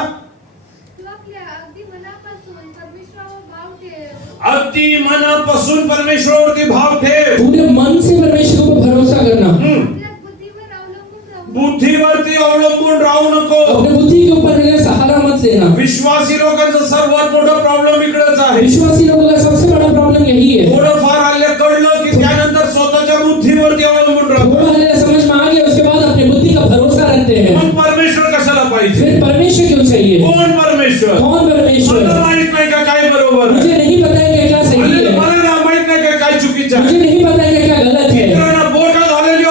तू आपल्या अगदी मनापासून परमेश्वरावर भाव ठेव. अति मनापासून परमेश्वरावरती भाव ठेव. पूरे मन से परमेश्वर को भरोसा करना, आपल्या बुद्धीवर अवलंबून राहू. बुद्धीवरती अवलंबून राहू नको. अपने बुद्धि के ऊपर हलेला सहारा मत लेना। विश्वासी लोकांचा सर्वात मोठा प्रॉब्लेम इकडेच आहे. विश्वासी लोगों का सबसे बड़ा प्रॉब्लम यही है। थोडंफार आले कळलं की त्यानंतर स्वतःच्या बुद्धीवरती अवलंबून राहतो. थोड़ा हलेला समझ में आ गया, उसके बाद अपनी बुद्धि का भरोसा रखते हैं। मग परमेश्वर कशाला पाहिजे? फिर परमेश्वर क्यों चाहिए? कोण परमेश्वर? कौन परमेश्वर? मला माहित नाही का काय बरोबर मुझे नहीं पता है कि क्या सही आहे. है, मला माहित नाही का काय चुकीचं आहे. मुझे नहीं पता है कि क्या गलत है। इतरांना बोट झालेली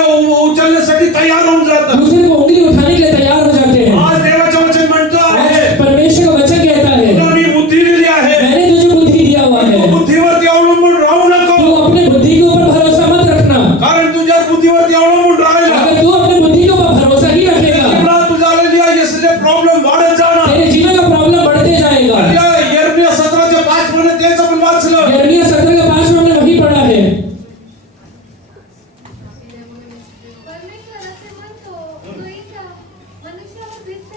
उचलण्यासाठी तयार होऊन जातात. दूसरे को उंगली उठाने के लिए तैयार हो जाते हैं। आज देवाचं वचन म्हणतो आहे परमेश्वर का वचन कहता है, तुला मी बुद्धी दिली आहे. मैंने तुझे बुद्धि दिया हुआ है, तू बुद्धीवरती अवलंबून राहू नको. तू अपने बुद्धि के ऊपर भरोसा मत रखना। कारण तुझ्या बुद्धीवरती अवलंबून राहिला अगर तू अपने बुद्धि के ऊपर भरोसा ही रखेगा, तुला तुझा आलेली आहे असले प्रॉब्लेम वाढत जाणार. तेरे जीवन का प्रॉब्लम बढ़ते जाएगा। यिर्मया 17:5 मध्ये तेच आपण वाचलं. यिर्मया 17:5 में हमने वही पढ़ा है। परमेश्वर असे म्हणतो,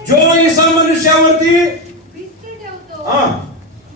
जो ईसा मनुष्यावरती भिस्ते ठेवतो. हा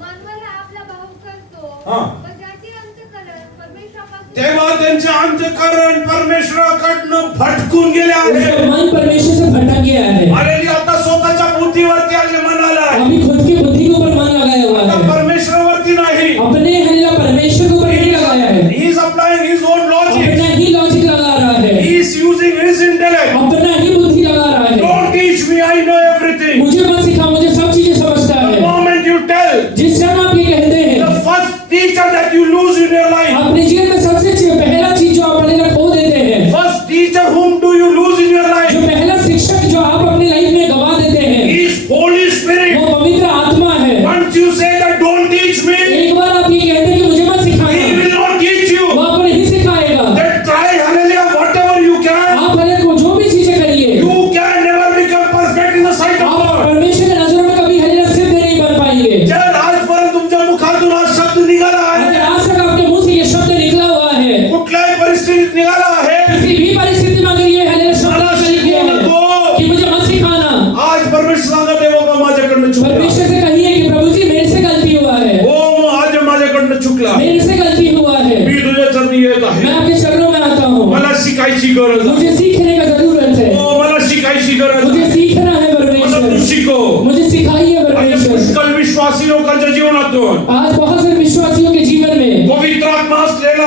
मानवाला आपला भाव करतो. हा. व ज्याचे अंतःकरण परमेश्वरापासून तेव्हा त्यांचे अंतःकरण परमेश्वराकडनं भटकून गेले उसका आहे. मन परमेश्वर से भटक गया है। आलेली आता स्वतःच्या बुद्धीवरती आले म्हणाला अभी खुद की बुद्धि के ऊपर मन लगाया हुआ आता है, परमेश्वरावरती नाही. अपने हल्ला परमेश्वर के ऊपर नहीं लगाया है, He is applying his own logic. अपना ही लॉजिक लगा रहा है, He is using his intellect. अपना ही बुद्धि लगा रहा है। Don't teach me, I know everything. मुझे मत सिखा, मुझे सब चीजें समझता The है। moment you tell, जिस क्षण आप ये कहते हैं, the first teacher that you lose in your life, अपने जीवन में सबसे पहला चीज जो आप पढ़ेगा खो देते हैं, first teacher whom do you lose in your जो life? पहला शिक्षक जो आप अपनी लाइफ में गवा देते हैं, He is Holy Spirit. वो पवित्र आत्मा है। Once you say that don't teach me, एक बार आप ये कहते हैं कि मुझे मत He सिखाना, will not teach you. वो आपको नहीं सिखाएगा। Then try, hallelujah, whatever you can. आप भले को जो भी चीजें करिए, You can never become perfect in the sight of आप God. परमेश्वर की नजरों में कभी हल्ला सिद्ध नहीं बन पाएंगे। जर आजपर्यंत तुमच्या मुखातून हा शब्द निघाला अगर आहे, आज तक आपके मुंह से ये शब्द निकला हुआ है, कुठल्याही परिस्थितीत निघाला आहे, किसी भी परिस्थिति में अगर ये हल्ला शब्द मला आपने लिखे शिकवू हैं नको. कि मुझे मत सिखाना, आज परमेश्वर सांगा देवा माझ्याकडनं चुकला. परमेश्वर से कहिए कि प्रभु जी मेरे से गलती हुआ है, हो आज माझ्याकडनं चुकला. मेरे से गलती हुआ है, मी तुझ्या चरणी येत मैं आहे. आपके चरणों में आता हूँ, मला शिकायची गरज आहे. मुझे सीखने का जरूरत है, हो मला शिकायची गरज मुझे आहे. सीखना है मला तू परमेश्वर, शिकव. मुझे सिखाइए आणि परमेश्वर। पुष्कळ विश्वासी लोकांच्या जीवनातून आज बहुत से विश्वासियों के जीवन में पवित्र आत्मा असलेला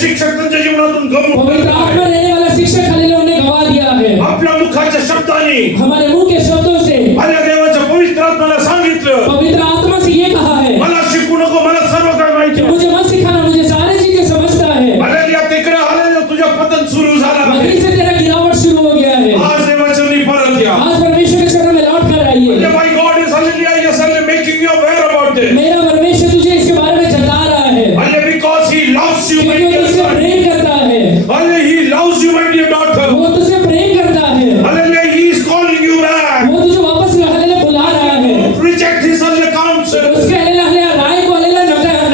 शिक्षक त्यांच्या जीवनातून गमावून पवित्र आत्मा रहने वाला शिक्षक हालेलुया उन्हें गवा दिया है। आपल्या मुखाच्या शब्दांनी हमारे मुंह के शब्दों से माझ्या देवाच्या पवित्र आत्म्याला सांगितलं, पवित्र आत्मा से ये कहा है मला शिकू नको, मला सर्व काय माहिती कि आहे. मुझे मत सिखाना, मुझे सारी चीजें समझता है। हालेलुया, तिकडे हालेलुया, तुझ्या पतन सुरू झाला आहे. वहीं से तेरा गिरावट शुरू हो गया है। आज देवाचरणी परत या. आज परमेश्वर के चरणों में लौट कर आइए। My God is hallelujah yes making you aware about it. मेरा परमेश्वर तुझे इसके बारे में जता रहा है hallelujah, because he loves you my क्योंकि वो dear तुझसे son. प्रेम करता है। Hallelujah, he loves you my dear daughter. वो तुझसे प्रेम करता है। Hallelujah, he is calling you back. वो तुझे वापस हालेलुया बुला रहा है। Reject his hallelujah counsel. उसके हालेलुया राय को हालेलुया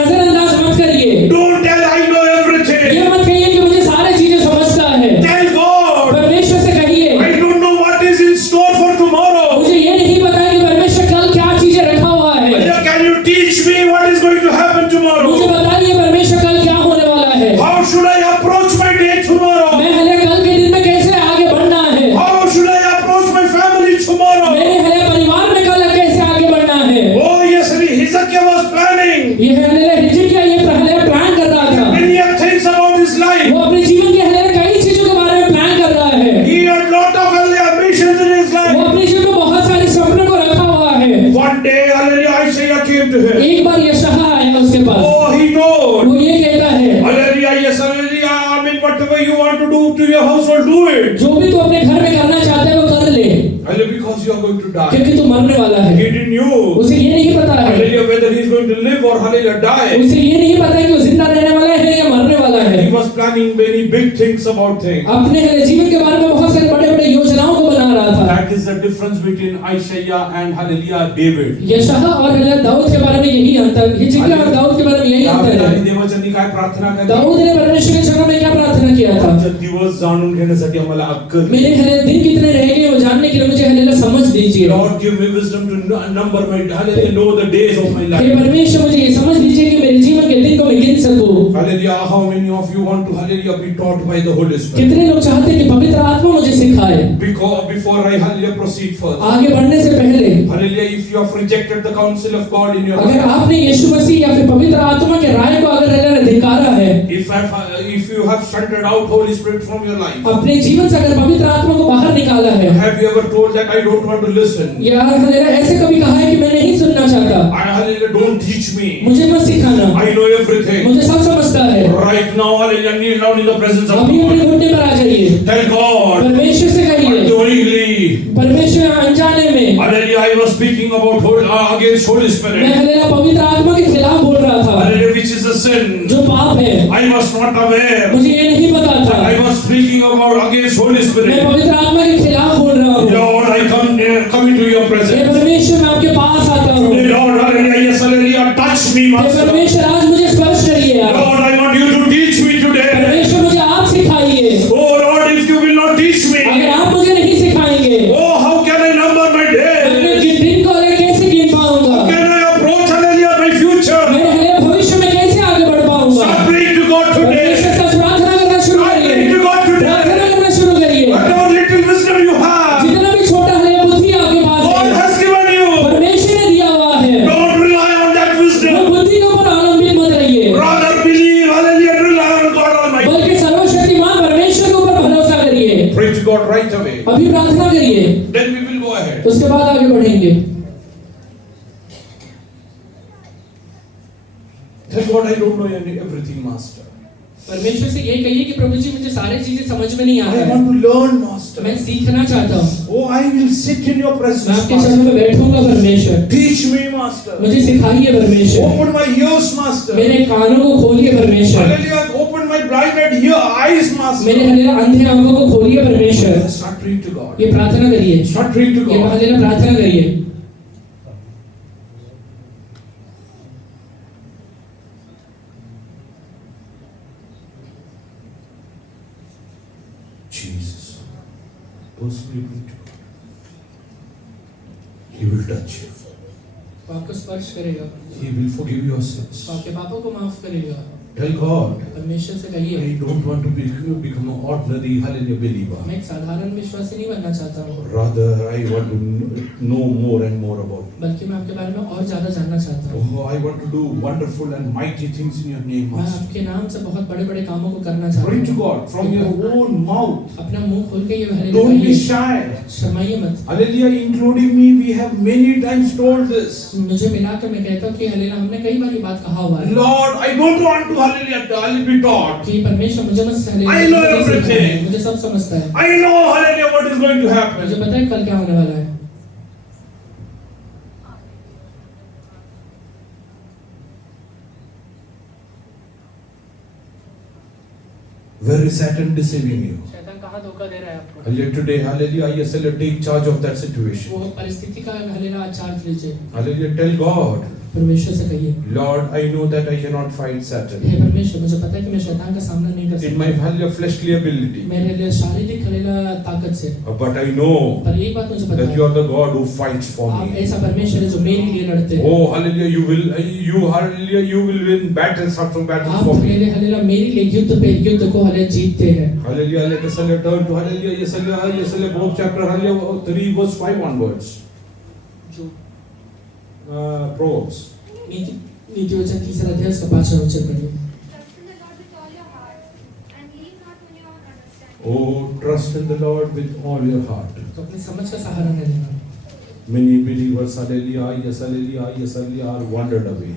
नजरअंदाज मत करिए। Don't tell I know everything. ये मत कहिए कि मुझे सारी चीजें समझता है। Tell God, परमेश्वर से कहिए I don't know what is in store for tomorrow. मुझे ये नहीं पता कि परमेश्वर कल क्या चीजें रखा हुआ है। Halia, can you teach me what is going to happen मुझे tomorrow? बताइए परमेश्वर कल क्या होने वाला है। How should I approach my day tomorrow? मैं हालेलुया कल के दिन में कैसे आगे बढ़ना है। How should I approach my family tomorrow? मेरे हालेलुया परिवार में कल कैसे आगे बढ़ना है। Oh yes, Hezekiah was planning ये हालेलुया हिजकिय्याह ये हालेलुया प्लान कर रहा था। many things about his life. वो अपने जीवन के हालेलुया कई चीजों के बारे में प्लान कर रहा है। He had lot of ambitions in his वो life. अपने जीवन में बहुत सारे सपनों को रखा हुआ है। One day, hallelujah, Isaiah came to him. एक बार यशायाह आया उसके पास। Oh, he told, वो ये कहता है hallelujah, yes, hallelujah, I mean, whatever you want to do to your household, do it. जो भी तू अपने घर में करना चाहता है वो कर ले, Hallelujah, because you are going to die. क्योंकि तू मरने वाला He है। didn't know, उसे ये नहीं पता है, hallelujah, whether he is going to live or hallelujah, die. उसे ये नहीं पता है कि वो जिंदा रहने वाला है या मरने वाला है। He was planning many big things about things. अपने जीवन के बारे में बहुत सारे बड़े-बड़े योजनाओं को बना रहा था। That is the difference between Isaiah and hallelujah, David. यशायाह और हालेलुया दाऊद के बारे में यही अंतर, हिजकिय्याह और दाऊद के बारे में यही अंतर है। देवाचरणी काय प्रार्थना करते? दाऊद ने परमेश्वर के चरणों में क्या प्रार्थना किया था? आमचे दिवस जाणून घेण्यासाठी आम्हाला अक्कल. मेरे हालेलुया दिन कितने रह गए वो जानने के लिए मुझे हालेलुया समझ दीजिए। Lord, give me wisdom to number my hallelujah, know the days of my hey life. परमेश्वर मुझे ये समझ दीजिए कि मेरे जीवन के दिन को मैं गिन सकूं। Hallelujah, how many of you want to hallelujah be taught by the Holy Spirit? कितने लोग चाहते हैं कि पवित्र आत्मा मुझे सिखाए। Before I hallelujah proceed further. आगे बढ़ने से पहले Hallelujah, if you have rejected the counsel of God in your अगर life, आपने यीशु मसीह या फिर पवित्र आत्मा के राय को अगर हालेलुया धिक्कारा है, if you have shunted out Holy Spirit from your life, अपने जीवन से अगर पवित्र आत्मा को बाहर निकाला है, have you ever told that I don't want to listen? या हालेलुया ऐसे कभी कहा है कि मैं नहीं सुनना चाहता, I hallelujah don't teach me. मुझे मत सिखाना, I know everything. मुझे सब समझता है। Right now, hallelujah, kneel down in the presence of अभी अपने God. घुटने पर आ जाइए, Tell God, परमेश्वर से कहिए, unknowingly, परमेश्वर अनजाने में hallelujah, I was speaking about against Holy मैं Spirit. हालेलुया पवित्र आत्मा के खिलाफ बोल रहा था, Hallelujah, which is a sin. जो पाप है। I was not aware. मुझे ये नहीं पता था, I was speaking about against Holy मैं Spirit. पवित्र आत्मा के खिलाफ बोल रहा हूँ। Lord, I come into your hey presence. परमेश्वर मैं आपके पास आता हूँ। Today, Lord, hallelujah, yes, hallelujah, touch me, हे Master. परमेश्वर आज मुझे स्पर्श करिए आप। Lord, I want you to teach me today. परमेश्वर मुझे आप सिखाइए। Oh Lord, if you will not teach me, अगर आप मुझे नहीं सिखाएंगे, oh, how can I number my मैं अपने days? दिन को आगे कैसे गिन पाऊंगा? Can I approach, hallelujah, my future? मैं हालेलुया भविष्य में कैसे आगे बढ़ पाऊंगा? Start praying to God today. परमेश्वर से प्रार्थना करना शुरू Start करिए। praying to God today. प्रार्थना करना शुरू करिए। Whatever little wisdom you have, जितना भी छोटा हालेलुया बुद्धि आपके पास God है, has given you. परमेश्वर ने दिया हुआ है। Don't rely on that वो wisdom. बुद्धि के ऊपर अवलंबित मत रहिए, Rather believe, hallelujah, rely on God Almighty. बल्कि सर्वशक्तिमान परमेश्वर के ऊपर भरोसा करिए। Pray to God right away. अभी प्रार्थना करिए, Then we will go ahead. उसके बाद आगे बढ़ेंगे। Tell God, I don't know everything, Master. परमेश्वर से ये कहिए कि प्रभु जी मुझे सारी चीजें समझ में नहीं आता I है, want to learn, Master. मैं सीखना चाहता हूँ। Oh, I will sit in your मैं presence, आपके चरणों Master. में बैठूंगा परमेश्वर, Teach me, Master. मुझे सिखाइए परमेश्वर, Open my ears, Master. मेरे कानों को खोलिए परमेश्वर, Hallelujah. Open my blinded eyes, Master. मेरे हालेलुया अंधे आंखों को खोलिए परमेश्वर। Start praying to God. ये प्रार्थना करिए, Start praying to ये God. हालेलुया प्रार्थना करिए। Jesus. Personally pray to God. He will touch you. आपको स्पर्श करेगा, He will forgive your sins. आपके पापों को माफ करेगा, Tell God, परमेश्वर से कहिए I don't want to become an ordinary hallelujah believer. मैं एक साधारण विश्वासी नहीं बनना चाहता हूँ, Rather, I want to know more and more about you. बल्कि मैं आपके बारे में और ज्यादा जानना चाहता हूँ। Oh, I want to do wonderful and mighty things in your name, मैं Master. आपके नाम से बहुत बड़े बड़े कामों को करना चाहता Pray to हूँ। God from your own mouth. अपना मुंह खोल के ये हालेलुया Don't be कहिए, shy. शर्माइए मत। Hallelujah, including me, we have many times told this. मुझे मिलाकर मैं कहता हूँ कि हालेलुया हमने कई बार ये बात कहा हुआ है Lord, I don't want to hallelujah be taught. कि परमेश्वर मुझे मत I know everything. मुझे सब समझता है, I know hallelujah what is going to मुझे happen. पता है कल क्या होने वाला है। Where is Satan deceiving you? शैतान कहाँ धोखा दे रहा है आपको? Hallelujah, today, hallelujah, yes, hallelujah, take charge of that situation. वो परिस्थिति का हालेलुया चार्ज लीजिए, Hallelujah, tell God, परमेश्वर से कहिए, Lord, I know that I cannot fight Satan. हे परमेश्वर मुझे पता है कि मैं शैतान का सामना नहीं कर In my सकता hallelujah fleshly ability. मेरे लिए शारीरिक हालेलुया ताकत से, But I know पर एक बात मुझे पता that है, you are the God who fights for आप me. ऐसा परमेश्वर है जो मेरे लिए लड़ते हैं। Oh, hallelujah, hallelujah, you will win battles after battles आप for me. मेरे हालेलुया मेरे लिए युद्ध पे युद्ध को हालेलुया जीतते हैं। Hallelujah, let us turn to hallelujah, yes, hallelujah, both chapter, hallelujah, 3 verse 5 onwards. जो Proverbs. नीति वचन 3 अध्याय उसका 5वां वचन पढ़िए। Trust in the Lord with all your heart and lean not on your own understanding. Oh, trust in the Lord with all your heart. तो अपनी समझ का सहारा नहीं लेना। Many believers, hallelujah, yes, hallelujah, are wandered away.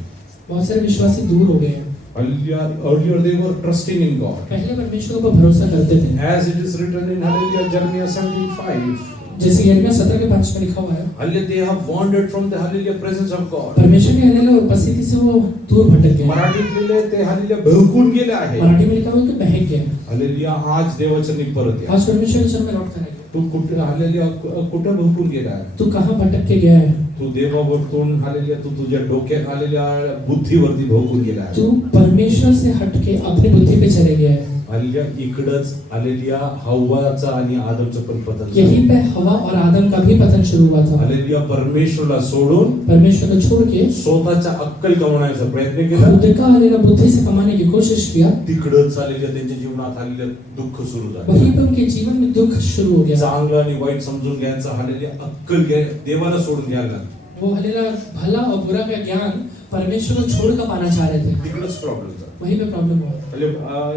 बहुत सारे विश्वासी दूर हो गए हैं। Hallelujah, earlier they were trusting in God. पहले परमेश्वर पर भरोसा करते थे, As it is written in hallelujah, Jeremiah 17:5. जैसे यिर्मयाह 17:5 में लिखा हुआ है, Hallelujah, they have wandered from the hallelujah presence of God. परमेश्वर की हालेलुया उपस्थिति से वो दूर भटक गए। मराठीत लिहिले ते hallelujah भरकून गेले आहे. मराठी में लिखा हुआ है कि बहक गए। हालेलुया, आज देवाचरणी परत या. आज परमेश्वर के चरण में लौट कर आएंगे। तू कुठे हालेलुया कुठे भरकून गेला आहे? तू कहाँ भटक के गया है? तू देवावरतून हालेलुया तू तुझ्या डोक्यात हालेलुया बुद्धीवरती भरकून गेला आहे. तू परमेश्वर से हटके अपनी बुद्धि पे चले गया है। हालेलुया इकडच हालेलुया हव्वाचा आणि आदमचं पण पतन झालं. यहीं पे हवा और आदम का भी पतन शुरू हुआ था। हालेलुया परमेश्वरला सोडून परमेश्वर को छोड़ के स्वतःचा अक्कल कमवण्याचा प्रयत्न केला. खुद का हालेलुया बुद्धि से कमाने की कोशिश किया, तिकडच हालेलुया त्यांच्या जीवनात हालेलुया दुःख सुरू झालं. वहीं पे उनके जीवन में दुख शुरू हो गया। चांगलं आणि वाईट समजून घ्यायचं हालेलुया अक्कल देवाला सोडून द्यायला लागलं. वो हालेलुया भला और बुरा का ज्ञान परमेश्वर को छोड़ कर पाना चाह रहे थे, तिकडच प्रॉब्लेम झाला. वहीं पे प्रॉब्लम हुआ।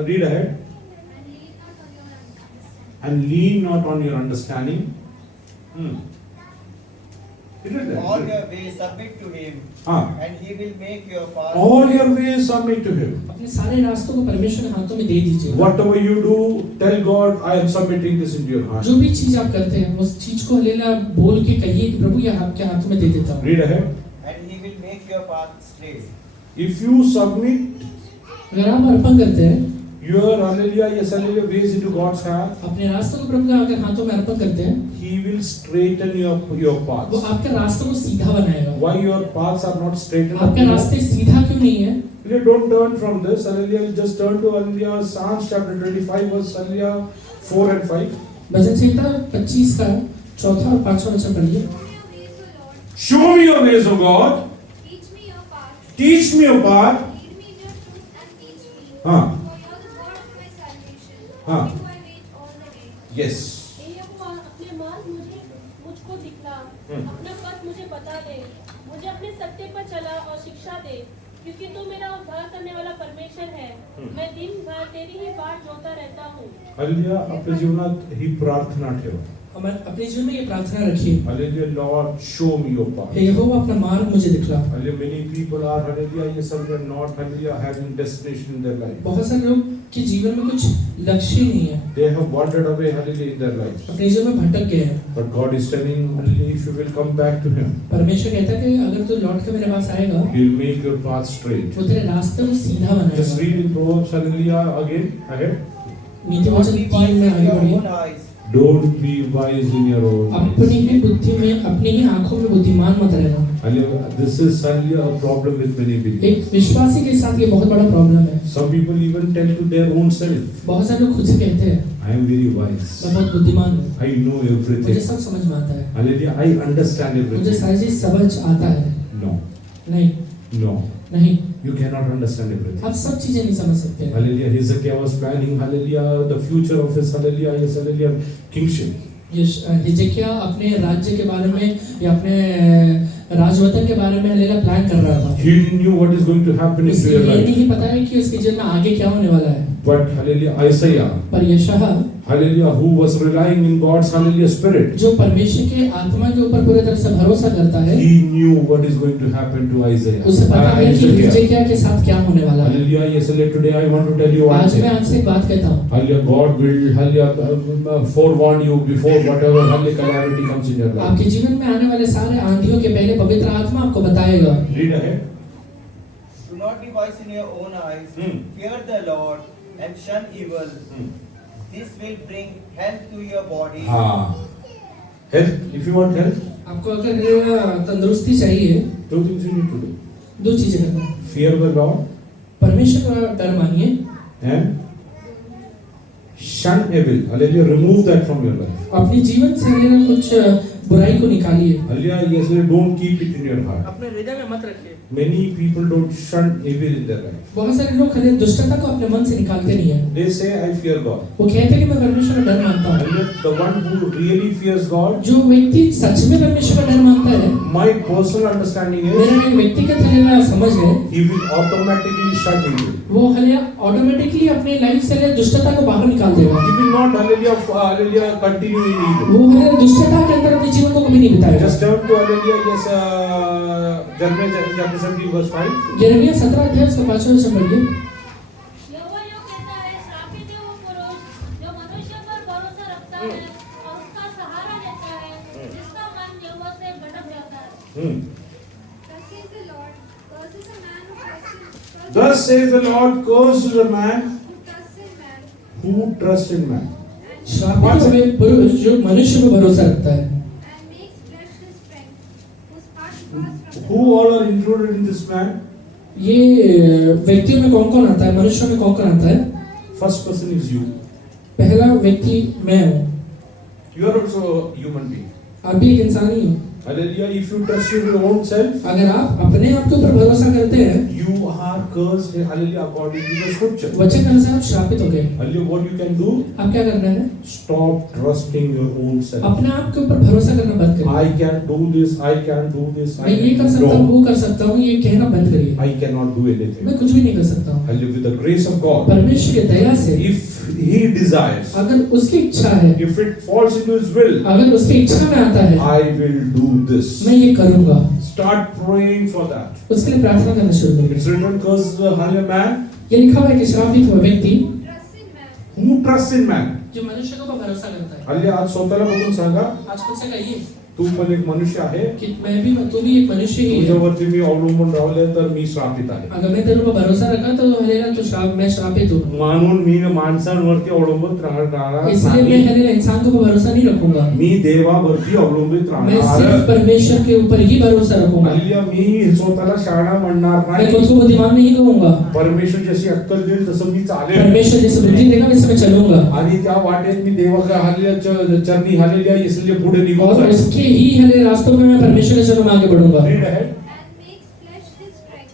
Read ahead And lean not on your understanding. and lean not on your understanding. Read it there. All your ways submit to him, हाँ. and he will make your path. All your ways submit to him. अपने सारे रास्तों को परमेश्वर के हाथों में दे दीजिए। Whatever you do, tell God, I am submitting this into your heart. जो भी चीज आप करते हैं उस चीज को हालेलुया बोल के कहिए कि प्रभु ये आपके हाथों में दे देता हूँ। Read ahead. And he will make your path straight. If you submit अगर आप अर्पण करते हैं, your hallelujah, yes, hallelujah ways into God's hand, अपने रास्तों को प्रभु के अगर हाथों में अर्पण करते हैं, He will straighten your वो paths. आपके रास्तों को सीधा बनाएगा। Why your paths are not straightened? आपके रास्ते सीधा क्यों नहीं है? You don't turn from this. Hallelujah. Just turn to hallelujah Psalms chapter 25 verse hallelujah 4 and 5. भजन संहिता 25 का 4था और 5वां वचन पढ़िए। Show me your ways, O Lord. Show me your ways, O God. Teach me your paths. Teach me your path. Lead me in your truth and teach me. हाँ. For you are the God of my salvation. हाँ. On you I wait all the day. Yes. हे यहोवा, अपने मार्ग मुझको दिखला, अपना पथ मुझे बता दे, मुझे अपने सत्य पर चला और शिक्षा दे, क्योंकि तू मेरा उद्धार करने वाला परमेश्वर है। मैं दिन भर तेरी ही बाट जोता रहता हूँ। Hallelujah. आपल्या जीवनात ही प्रार्थना ठेवा. हमारे अपने जीवन में ये प्रार्थना रखिए, Hallelujah. Lord, show me your path. हे यहोवा अपना मार्ग मुझे दिखला। Hallelujah. Many people are hallelujah. Yes, are not hallelujah having destination in their life. बहुत सारे लोग के जीवन में कुछ लक्ष्य नहीं है, They have wandered away hallelujah in their lives. अपने जीवन में भटक गए हैं। But God is telling hallelujah if you will come back to Him, परमेश्वर कहता है कि अगर तू लौट के मेरे पास आएगा, He'll make your path straight. वो तेरे रास्ते को सीधा Just बनाएगा। read in Proverbs hallelujah again ahead. नीति Don't वचन be 3 wise में in आगे your बढ़िए। own eyes. Don't be wise in your own अपनी ways. ही बुद्धि में, अपनी ही आंखों में बुद्धिमान मत रहना। Hallelujah. This is hallelujah a problem with many people. एक विश्वासी के साथ ये बहुत बड़ा प्रॉब्लम है। Some people even tell to their own self, बहुत सारे लोग खुद से कहते हैं I am very wise. मैं बहुत बुद्धिमान हूँ, I know मुझे everything. सब समझ में आता है, Hallelujah. I understand मुझे everything. सारी चीज समझ आता है। No. नहीं, No. नहीं, You cannot understand everything. आप सब चीजें नहीं समझ सकते हैं। Hallelujah. Hezekiah was planning, hallelujah, the future of his, hallelujah, yes, hallelujah, kingship. Hezekiah अपने राज्य के बारे में या अपने राजवतन के बारे में हालेलुया प्लान कर रहा था। He knew what is going to happen in उसको your ये life. नहीं पता है कि उसके जीवन में आगे क्या होने वाला है। But hallelujah, Isaiah, पर यशायाह hallelujah, who was relying in God's, hallelujah, spirit, जो परमेश्वर के आत्मा के ऊपर पूरी तरह से भरोसा करता है, he knew what is going to happen to Isaiah. उसे पता है कि Hezekiah. हिजकिया के साथ क्या होने वाला है। Hallelujah, yes, hallelujah, today I want to tell you one आज मैं thing. आपसे एक बात कहता हूँ, Hallelujah, God will, hallelujah, forewarn you before whatever, hallelujah, calamity comes in your life. आपके जीवन में आने वाले सारे आंधियों के पहले पवित्र आत्मा आपको बताएगा। Read ahead. Do not be wise in your own eyes. Fear the Lord and shun evil. This will bring health to your body. Health, if you want health, आपको अगर तंदुरुस्ती चाहिए, two things you need to do. दो चीजें करना है। Fear the Lord परमेश्वर का डर मानिए and shun evil. Hallelujah, remove that from your life. अपने जीवन से हालेलुया कुछ बुराई को निकालिए। Hallelujah, yes, don't keep it in your heart. अपने हृदय में मत रखिए। Many people don't shun evil in their life. बहुत सारे लोग हालेलुया दुष्टता को अपने मन से निकालते नहीं है। They say, I fear God. वो कहते हैं कि मैं परमेश्वर का डर मानता हूँ। Hallelujah, the one who really fears God, जो व्यक्ति सच में परमेश्वर का डर मानता है, my personal understanding is, मेरा एक व्यक्तिगत हालेलुया समझ है, he will automatically shun evil. वो हालेलुया ऑटोमेटिकली अपने लाइफ से हालेलुया दुष्टता को बाहर निकाल देगा। He will not, hallelujah, continue in evil. वो हालेलुया दुष्टता के अंदर अपने जीवन को कभी नहीं बिताएगा। Just turn to, hallelujah, yes, Jeremiah chapter 17 verse 5. यिर्मयाह 17 अध्याय उसका 5वां वचन पढ़िए। यहोवा यूं कहता है, श्रापित है वो पुरुष जो मनुष्य पर भरोसा रखता है और उसका सहारा लेता है, जिसका मन यहोवा से भटक जाता है। Thus says the Lord, cursed is the man Thus says the Lord, cursed is the man who trusts in man, who trusts in man. श्रापित है वे पुरुष जो मनुष्य पर भरोसा रखता है। and makes flesh his friend, whose heart departs from the Who all are included in this man? ये व्यक्तियों में कौन कौन आता है, मनुष्यों में कौन कौन आता है? First person is you. पहला व्यक्ति मैं हूँ। You are also a human being. आप भी एक इंसान ही हो। Hallelujah. If you trust in your own self, अगर आप अपने आप के ऊपर भरोसा करते हैं, you are cursed. Hallelujah. According to the scripture. वचन के अनुसार आप श्रापित हो गए। Hallelujah. What you can do? आप क्या करना है? Stop trusting your own self. अपने आप के ऊपर भरोसा करना बंद करिए। I can do this. I can do this. मैं ये कर सकता हूँ, वो कर सकता हूँ, ये कहना बंद करिए। I cannot do anything. मैं कुछ भी नहीं कर सकता हूँ। Hallelujah. With the grace of God, परमेश्वर की दया से, if He desires, अगर उसकी इच्छा है, if it falls into His will, अगर उसकी इच्छा में आता है, I will do this. मैं ये करूँगा। Start praying for that. उसके लिए प्रार्थना करना शुरू करिए। It's written, cursed is the hallelujah man ये लिखा हुआ है कि श्रापित हुआ व्यक्ति trusts in man. who trusts in man. जो मनुष्य के ऊपर भरोसा करता है। हल्ली आज स्वतःला बघून सांगा, आज खुद से कहिए तू पण एक मनुष्य आहे, कि मैं भी, तू भी एक मनुष्य ही है। तुझ्यावरती मी अवलंबून राहिले तर मी श्रापित आहे. अगर मैं तेरे ऊपर भरोसा रखा तो हालेलुया तो श्राप, मैं श्रापित हूँ। म्हणून मी माणसांवरती अवलंबित राहणार इसलिए मैं नाही. हालेलुया इंसान के ऊपर भरोसा नहीं रखूंगा। मी देवावरती अवलंबित मैं सिर्फ राहणार. परमेश्वर के ऊपर ही भरोसा रखूंगा। हल्ली मी स्वतःला शाळा म्हणणार मैं नाही. खुद को बुद्धिमान नहीं कहूंगा। परमेश्वर जशी अक्कल देईल तसं मी चालेल. परमेश्वर जैसे बुद्धि देगा वैसे मैं चलूंगा। आणि त्या वाटेत मी देवाच्या हल्ल्या चरणी हल्लेल्या इसलिए पुढे निघून और जाईल. उसके ही हले रास्तों में मैं परमेश्वर के चरणों में आगे बढ़ूंगा। Read ahead. And makes flesh his strength.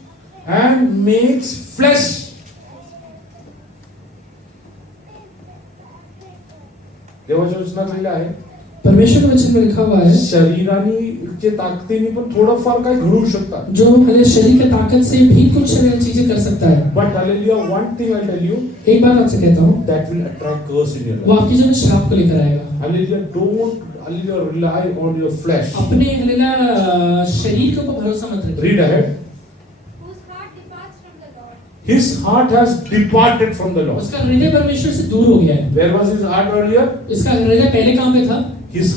And makes flesh. देवाच्या वचनात लिहिलं आहे, परमेश्वर के वचन में लिखा हुआ है शरीराने चे ताकदीने पण थोडंफार काय घडू शकतात. जो हले शरीर की ताकत से भी कुछ चीजें कर सकता है। But hallelujah, one thing I tell you, एक बात आपसे कहता हूँ, that will attract curse in your वो life. आपके जीवन में श्राप को लेकर आएगा। Hallelujah, don't hallelujah rely on your flesh. अपने हालेलुया शरीर के ऊपर भरोसा मत रखिए। Read ahead. Whose heart departs from the Lord. His heart has departed from the Lord. उसका हृदय परमेश्वर से दूर हो गया है। Where was his heart earlier? इसका हृदय पहले कहाँ पे था? His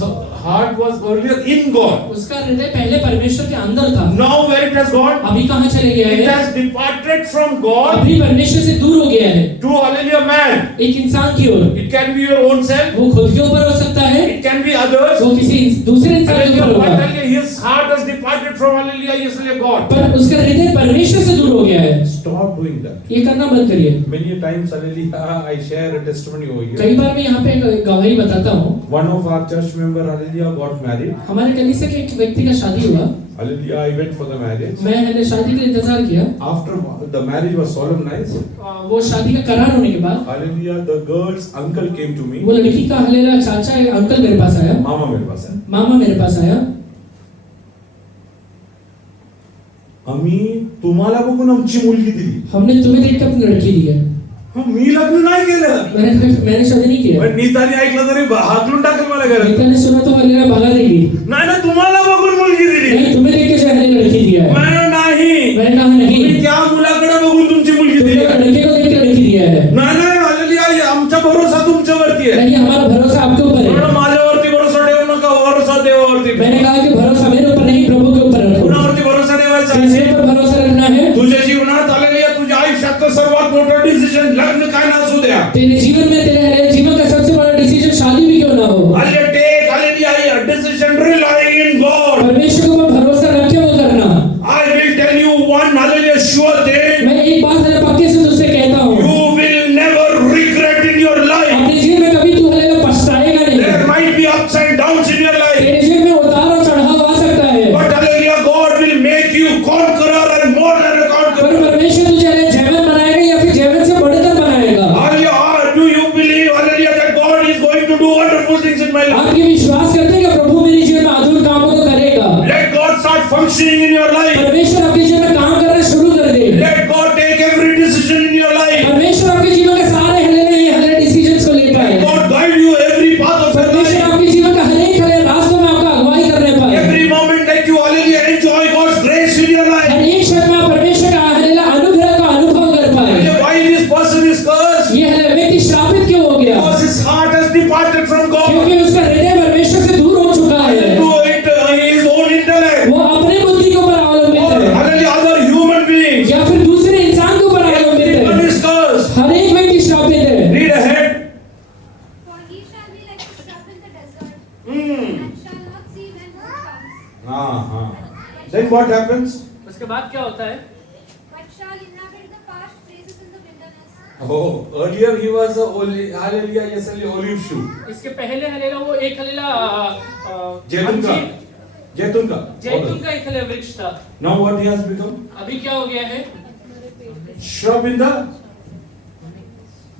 heart was earlier in God. उसका हृदय पहले परमेश्वर के अंदर था। Now where it has gone? अभी कहाँ चले गया It है? has departed from God अभी परमेश्वर से दूर हो गया है to hallelujah man. एक इंसान की ओर। It can be your own self. वो खुद के ऊपर हो सकता है, It can be others. वो किसी दूसरे इंसान के Hallelujah. ऊपर But होगा, hallelujah, his heart has departed from hallelujah, hallelujah God. पर उसका हृदय परमेश्वर से दूर हो गया है। Stop doing that. ये करना बंद करिए। Many times hallelujah, I share a testimony over here. कई बार मैं यहाँ पे एक गवाही बताता हूँ। One of our church member hallelujah got married. हमारे कलीसिया के एक व्यक्ति का शादी हुआ। Hallelujah, I went for the marriage. मैंने शादी के लिए इंतजार किया। After the marriage was solemnized, वो शादी का करार होने के बाद hallelujah, the girl's uncle came to me. वो लड़की का हलेला चाचा अंकल मेरे पास आया, मामा मेरे पास है. मामा मेरे पास आया। आम्ही तुम्हाला बघून आमची मुलगी दिली. हमने तुम्हें देखकर अपनी लड़की दी है। मी लग्न नाही केलं. मैंने शादी नहीं किया। पण नीताने ऐकलं तरी हाकलून टाकलं मला घरात. नीता ने सुना तो हलेला भगा देगी। नाही ना, तुम्हाला बघून मुलगी दिली. नहीं, तुम्हें देख के शायद हलेला लड़की दिया है। नाही. मैंने कहा नहीं, तुम्ही त्या मुलाकडे बघून तुमची मुलगी दिली. तुमने लड़के को देख के लड़की दिया है। नाही, हालेलुया, आमचा भरोसा तुमच्यावरती आहे. नहीं, हमारा भरोसा आपके ऊपर है। म्हणून माझ्यावरती भरोसा ठेवू नका, भरोसा देवावरती. मैंने कहा कि भरोसा मेरे ऊपर नहीं, प्रभु के ऊपर रखो। कुणावरती भरोसा ठेवायचा किसके आहे? ऊपर भरोसा रखना है? तुझ्या जीवनात आलेल्या तुझ्या आयुष्यातलं सर्वात मोठं डिसिजन लग्न काय ना असू द्या. तेरे जीवन में तेरे जीवन का सबसे बड़ा डिसीजन शादी भी क्यों ना हो, Hallelujah, decision relying in God. परमेश्वर के ऊपर भरोसा रख के वो करना। I will tell you one hallelujah sure thing. मैं एक बात है पक्के से तुझसे कहता हूँ, You will never regret in your life. अपने जीवन में कभी तू हलेला पछताएगा नहीं। There might be ups and downs in your life, तेरे जीवन में उतार और चढ़ाव आ सकता है, but hallelujah, God will make you conqueror and more than a पर conqueror. परमेश्वर तुझे जैवन बनाएगा या फिर जैवन से बढ़कर बनाएगा। Hallelujah, do you believe hallelujah that God is going to do wonderful things in my life? आप ये विश्वास करते हैं कि प्रभु मेरे जीवन में अद्भुत कामों को करेगा। Let God start functioning in your life. परमेश्वर आपके जीवन में काम करना शुरू कर दे। Let God take every decision in your life. परमेश्वर आपके जीवन के सारे हले डिसीजंस को लेता है। God guide you every path of your परमेश्वर life. आपके जीवन का हर एक रास्तों में आपका अगुवाई करने पर Every moment let you hallelujah enjoy God's grace in your life. हर एक क्षण में आप परमेश्वर का हलेला अनुग्रह का अनुभव कर पाए। Why this person is cursed? ये हले व्यक्ति श्रापित क्यों हो गया? Because his heart has departed from God क्योंकि उसका हृदय परमेश्वर से दूर हो चुका है। to his own intellect वो अपने बुद्धि के ऊपर अवलंबित or है hallelujah other human beings. या फिर दूसरे इंसान के ऊपर अवलंबित Everyone है। is cursed. हर एक व्यक्ति श्रापित है। Read ahead. For he shall be like a shrub in the desert, Hmm. and shall not see when heat comes, Then what happens? उसके बाद क्या होता है? but shall inhabit the parched places in the wilderness. Oh, earlier he was a hallelujah yes olive shoot. इसके पहले हलेला वो एक हलेला जैतून का जैतून का एक हलेला वृक्ष था। Now what he has become? अभी क्या हो गया है? Shrub in the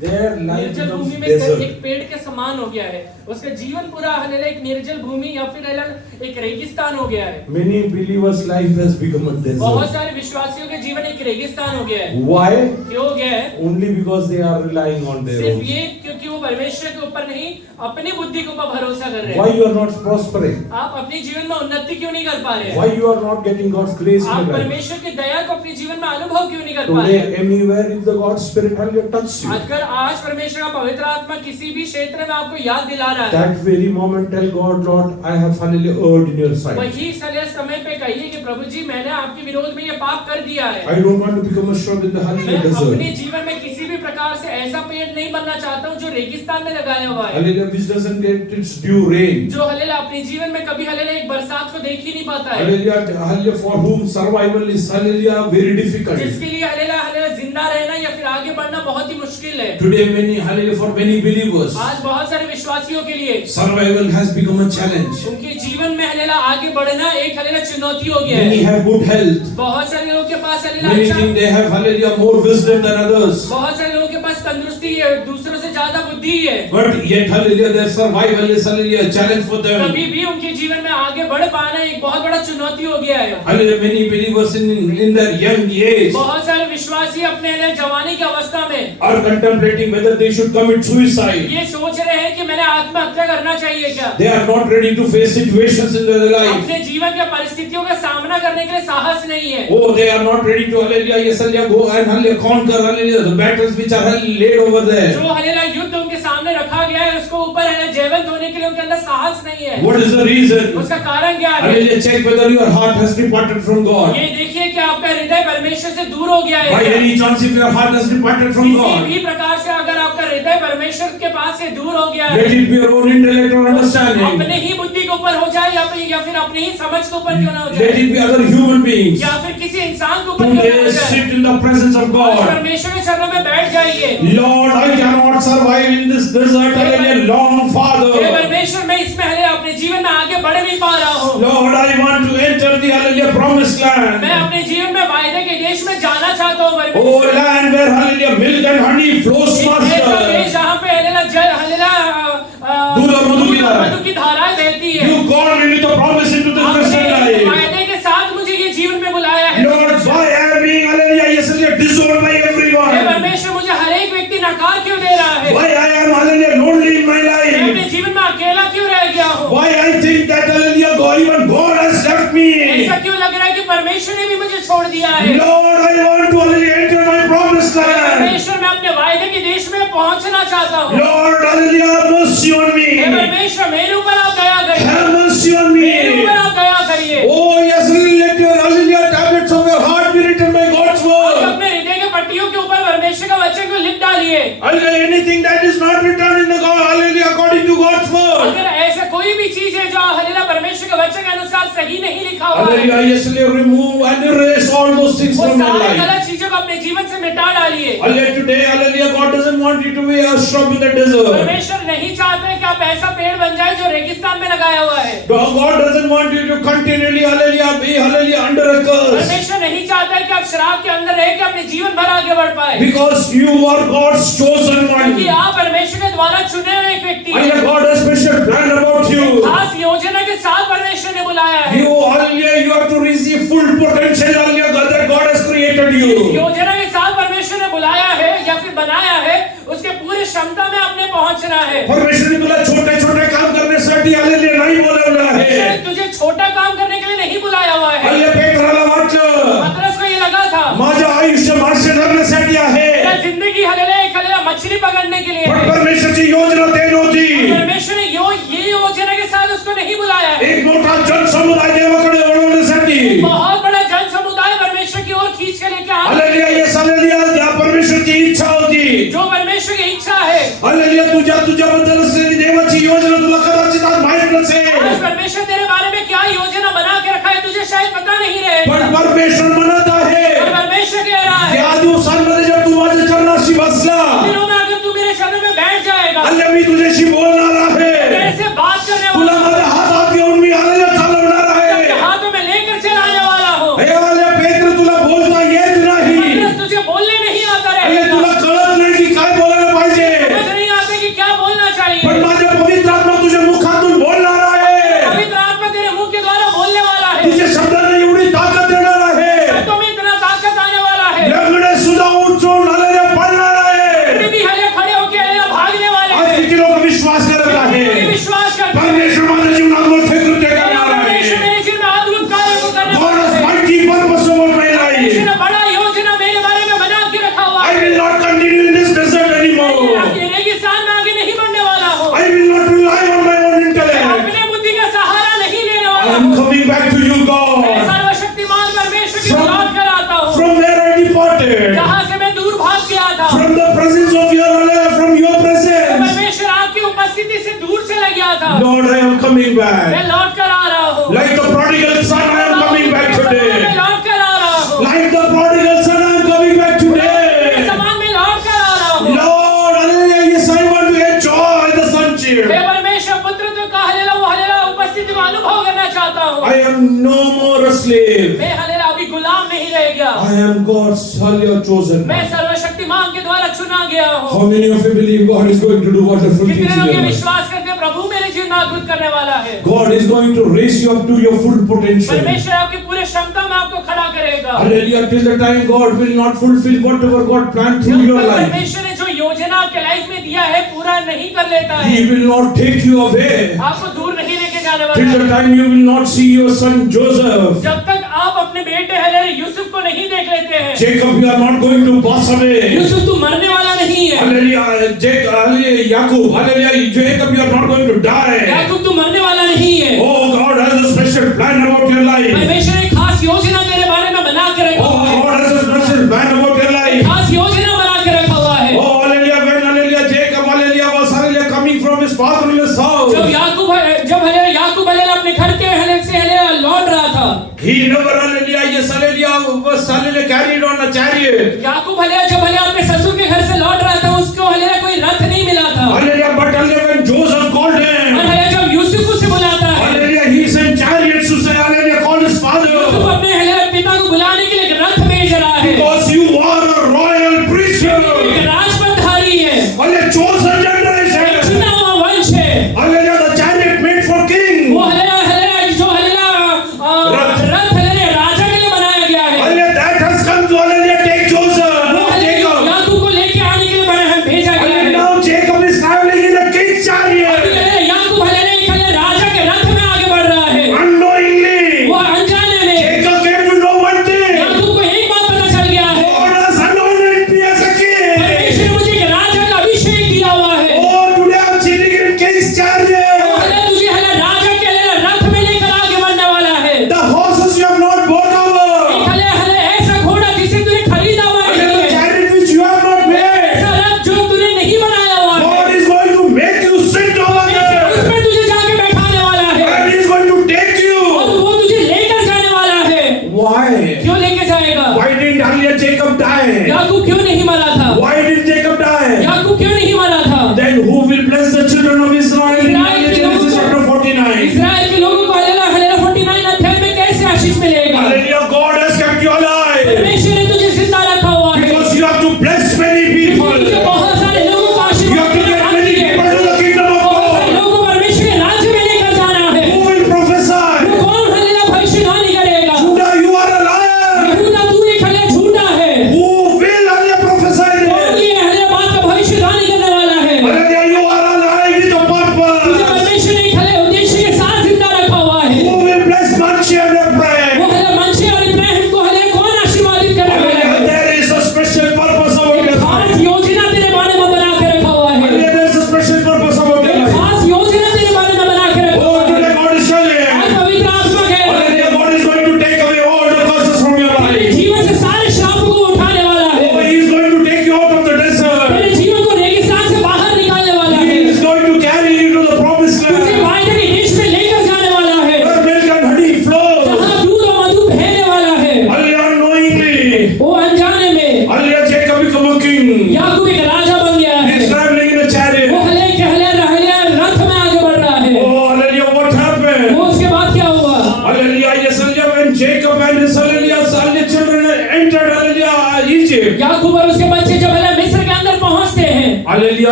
their life निर्जल becomes भूमि में desert. एक पेड़ के समान हो गया है। उसका जीवन पूरा हलेला एक निर्जल भूमि या फिर हलेला एक रेगिस्तान हो गया है। Many believers' life has become a बहुत desert. सारे विश्वासियों के जीवन एक रेगिस्तान हो गया है। Why? क्यों हो गया है? Only because they are relying on their सिर्फ own. ये क्योंकि वो परमेश्वर के ऊपर नहीं अपनी बुद्धि के ऊपर भरोसा कर रहे Why हैं। you are not prospering? आप अपने जीवन में उन्नति क्यों नहीं कर पा रहे Why हैं? you are not getting God's grace in आप your life? परमेश्वर की दया को अपने जीवन में अनुभव क्यों नहीं कर पा रहे Today, हैं? anywhere if the God's Spirit hallelujah touches you, अगर आज परमेश्वर का पवित्र आत्मा किसी भी क्षेत्र में आपको याद दिला रहा है, that very moment tell God, Lord, I have hallelujah erred in your sight. वही समय पे कहिए कि प्रभु जी मैंने आपके विरोध में ये पाप कर दिया है। I don't want to become a shrub in the मैं hallelujah अपने desert. जीवन में किसी भी प्रकार से ऐसा पेड़ नहीं बनना चाहता हूँ जो रेगिस्तान में लगाया हुआ है, Hallelujah, which doesn't get its due rain. जो हलेला अपने जीवन में कभी हलेला एक बरसात को देख ही नहीं पाता है, Hallelujah, hallelujah, for whom survival is hallelujah very difficult. जिसके लिए हलेला हलेला जिंदा रहना या फिर आगे बढ़ना बहुत ही मुश्किल है। Today, many hallelujah for many believers, आज बहुत सारे विश्वासियों के लिए survival has become a challenge. उनके जीवन में हलेला आगे बढ़ना एक हलेला चुनौती हो गया Many है। have good health. बहुत सारे लोगों के पास हलेला Many अच्छा, think they have hallelujah more wisdom than others. बहुत सारे लोगों के पास तंदुरुस्ती है, दूसरों से ज्यादा बुद्धि है, But yet hallelujah their survival is hallelujah a challenge for them. कभी भी उनके जीवन में आगे बढ़ पाना एक बहुत बड़ा चुनौती हो गया है। Hallelujah, many believers in their young age बहुत सारे विश्वासी अपने हलेला जवानी की अवस्था में are contemplating whether they should commit suicide. ये सोच रहे हैं कि मैंने आत्महत्या करना चाहिए क्या। They are not ready to face situations in their life. अपने जीवन के परिस्थितियों का सामना करने के लिए साहस नहीं है। Oh, they are not ready to hallelujah, yes, hallelujah, go and hallelujah, conquer hallelujah the battles which are laid over there. जो हलेला युद्ध उनके सामने रखा गया है उसको ऊपर हलेला जयवंत होने के लिए उनके अंदर साहस नहीं है। What is the reason? उसका कारण क्या है? Hallelujah, check whether your heart has departed from God. ये देखिए कि आपका हृदय परमेश्वर से दूर हो गया By है। any chance, if your heart has departed from किसी God, भी प्रकार से अगर आपका हृदय परमेश्वर के पास से दूर हो गया let है, it be your own intellect or understanding. अपने ही बुद्धि के ऊपर हो जाए या फिर अपनी ही समझ के ऊपर क्यों ना हो Let जाए, it be other human beings. या फिर किसी इंसान के ऊपर क्यों ना हो Today, जाए, sit in the presence of God. परमेश्वर के चरणों में बैठ जाइए। Lord, I cannot survive in this desert. Hallelujah, long hey Father. परमेश्वर मैं इसमें हले अपने जीवन में आगे बढ़ नहीं पा रहा हूँ। Lord, I want to enter the hallelujah land. मैं अपने जीवन में वायदे के देश में जाना चाहता हूँ Oh, परमेश्वर। land where hallelujah, milk and honey flows, एक ऐसा देश master. जहाँ पे दूध और मधु की धारा। मधु की धाराएं बहती है। You called me with a promise into this Christian आपने life. वायदे के साथ मुझे ये जीवन में बुलाया है। Lord, why I am being hallelujah, yesterday disowned by hey everyone? परमेश्वर, मुझे हर एक व्यक्ति नकार क्यों दे रहा है? Why I am hallelujah lonely in my मैं अपने life? जीवन में अकेला क्यों रह गया हूँ? Why I think that hallelujah, God, even God has left me? ऐसा क्यों लग रहा है कि परमेश्वर ने भी मुझे छोड़ दिया है? Lord, I want to hallelujah enter my promised land. परमेश्वर, मैं अपने वायदे के देश में पहुंचना चाहता हूँ। Lord, hallelujah, have mercy on hey me. परमेश्वर, मेरे ऊपर आप दया करिए। Have mercy on मेरे me. ऊपर आप दया करिए। Oh, yes, let your hallelujah tablets of your heart be written by God's आप word. अपने हृदय के पट्टियों के ऊपर परमेश्वर का वचन को लिख डालिए। Hallelujah, anything that is not written in the God, hallelujah, according to God's word. अगर ऐसा कोई भी चीज है जो हालेलुया परमेश्वर के वचन के अनुसार सही नहीं लिखा हुआ है, Hallelujah, yes, remove and erase all those things वो from your सारे life. गलत चीजों को अपने जीवन से मिटा डालिए। Hallelujah, today, hallelujah, God doesn't want you to be a shrub in the desert. परमेश्वर नहीं चाहते कि आप ऐसा पेड़ बन जाए जो रेगिस्तान में लगाया हुआ है। God doesn't want you to continually, hallelujah, be, hallelujah, under a curse. परमेश्वर नहीं चाहता कि आप शराब के अंदर रह के अपने जीवन भर आगे बढ़ पाए, Because you are God's chosen one. क्योंकि आप परमेश्वर के द्वारा चुने हुए एक व्यक्ति हैं। Hallelujah, God has special plan about you. खास योजना के साथ परमेश्वर ने बुलाया है। You, hallelujah, you have to receive full potential, hallelujah, that God has created इस you. योजना के साथ परमेश्वर ने बुलाया है या फिर बनाया है, उसके पूरी क्षमता में आपने पहुंचना है। परमेश्वर ने तुला छोटे छोटे काम करण्यासाठी hallelujah नाही बोलवलं परमेश्वर ने आहे. तुझे छोटा काम करने के लिए नहीं बुलाया हुआ है। hallelujah, पेत्राला वाटलं पतरस को ये लगा था माझं आयुष्य मासे धरण्यासाठी आहे. मेरा जिंदगी हालेलुया मछली पकड़ने के लिए पण है। परमेश्वरची योजना ते नव्हती. परमेश्वर ने ये योजना के साथ उसको नहीं बुलाया है। एक मोठा जनसमुदाय देवाकडे वळवण्यासाठी. बहुत बड़ा जन समुदाय परमेश्वर की ओर खींच के लेके आना, hallelujah, yes, hallelujah, या परमेश्वरची इच्छा होती. जो परमेश्वर की इच्छा है। hallelujah, तुझ्याबद्दल असलेली देवाची योजना तुला कदाचित आज माहित नसेल. आज परमेश्वर तेरे बारे में क्या योजना बना के रखा है तुझे शायद पता नहीं रहे, पण परमेश्वर म्हणत आहे पर परमेश्वर कह रहा है, या दिवसांमध्ये जर तू माझ्या चरणाशी बसला, दिनों में अगर तू मेरे चरणों में बैठ जाएगा, हल्ले मी तुझ्याशी बोलणार आहे. तेरे से बात करने तुला वाला माझ्या हातात घेऊन मी हल्ले चालवणार अपने आहे. हाथों में लेकर चलाने वाला हो। हे वाल्या पेत्र, तुला बोलता येत नाही. पतरस, तुझे बोलने नहीं आता अरे रहेगा, तुला कळत नाही की काय बोलायला पाहिजे. समझ नहीं आता कि क्या बोलना पण चाहिए। माझ्या पवित्र आत्मा तुझ्या मुखातून बोलणार आहे. पवित्र आत्मा तेरे मुंह के द्वारा बोलने वाला है, तुझ्या शब्दांना एवढी ताकद देणार आहे. शब्दों में इतना ताकत आने वाला है, लंगडे सुद्धा उठून हल्ले पडणार आहे. भी हले खड़े होके हले भागने वाले आज हैं। किती लोक विश्वास करत आहे. ये विश्वास करते हैं, परमेश्वर माझ्या जीवनात मोठे कृत्य करणार परमेश्वर आहे. मेरे जीवन में अद्भुत कार्य को करने God वाला has है। mighty purpose over my परमेश्वर life. ने बड़ा योजना मेरे बारे में बना के रखा हुआ I है। will not continue in this desert anymore. ये रेगिस्तान में आगे नहीं बढ़ने वाला हो, I will not rely on my own intellect. अपने बुद्धि का सहारा नहीं लेने I वाला am हूँ। coming back to you, मैं God. सर्वशक्तिमान परमेश्वर की From- लौट कर आता हूँ, From where I departed. जहाँ से मैं दूर भाग गया था। From the presence of your hallelujah, from your presence. परमेश्वर आपकी उपस्थिति से दूर चला गया था, Lord, I am coming मैं back. लौट कर आ रहा हूँ। Like the prodigal son, I am coming back मैं today. लौट कर आ रहा हूँ, Like the prodigal son, I am coming back मेरे today. समान में लौट कर आ रहा हूँ। Lord, hallelujah, yes, I want to enjoy the sonship. हे परमेश्वर, पुत्रत्व का हालेलुया उपस्थिति को अनुभव करना चाहता हूँ। I am no more a slave. मैं हालेलुया अभी गुलाम नहीं रह गया, I am God's hallelujah chosen. मैं सर्वशक्तिमान के द्वारा चुना गया हूँ। How many of you believe God is going to do wonderful things कितने in लोग your ये life? विश्वास करते हैं प्रभु मेरे जीवन में अद्भुत करने वाला है। God is going to raise you up to your full potential. परमेश्वर आपकी पूरे क्षमता में आपको खड़ा करेगा। Hallelujah, till the time God will not fulfill whatever God planned through जब your तक life. परमेश्वर ने जो योजना आपके लाइफ में दिया है पूरा नहीं कर लेता है, He will not take you away. आपको दूर नहीं लेके जाने Till वाला the है। time you will not see your son Joseph. जब तक आप अपने बेटे हालेलुया यूसुफ को नहीं देख लेते हैं, Jacob, you are not going to pass away. Yusuf तू मरने वाला नहीं है, Hallelujah, hallelujah, Jacob, hallelujah, Jacob, you are not going to die. याकूब तू मरने वाला नहीं है। Oh, God has a special plan about your life. परमेश्वर ने खास योजना तेरे बारे में बना के रखा Oh, हुआ है, God has a special plan about your life. खास योजना बना के रखा हुआ है। Oh, hallelujah, when hallelujah, Jacob, hallelujah, was hallelujah coming from his fatherless house. जब याकूब हालेलुया अपने घर के से हालेलुया लौट रहा था, He never, hallelujah, yes, hallelujah, was hallelujah carried on a chariot. Yakub hallelujah जब हालेलुया अपने ससुर के घर से लौट रहा था, उसको हालेलुया कोई रथ नहीं मिला था। Hallelujah, but hallelujah, when Joseph called और him, हालेलुया जब यूसुफ उसे बुलाता है, hallelujah, he sent chariots to say, hallelujah, call his Yusuf father. अपने हालेलुया पिता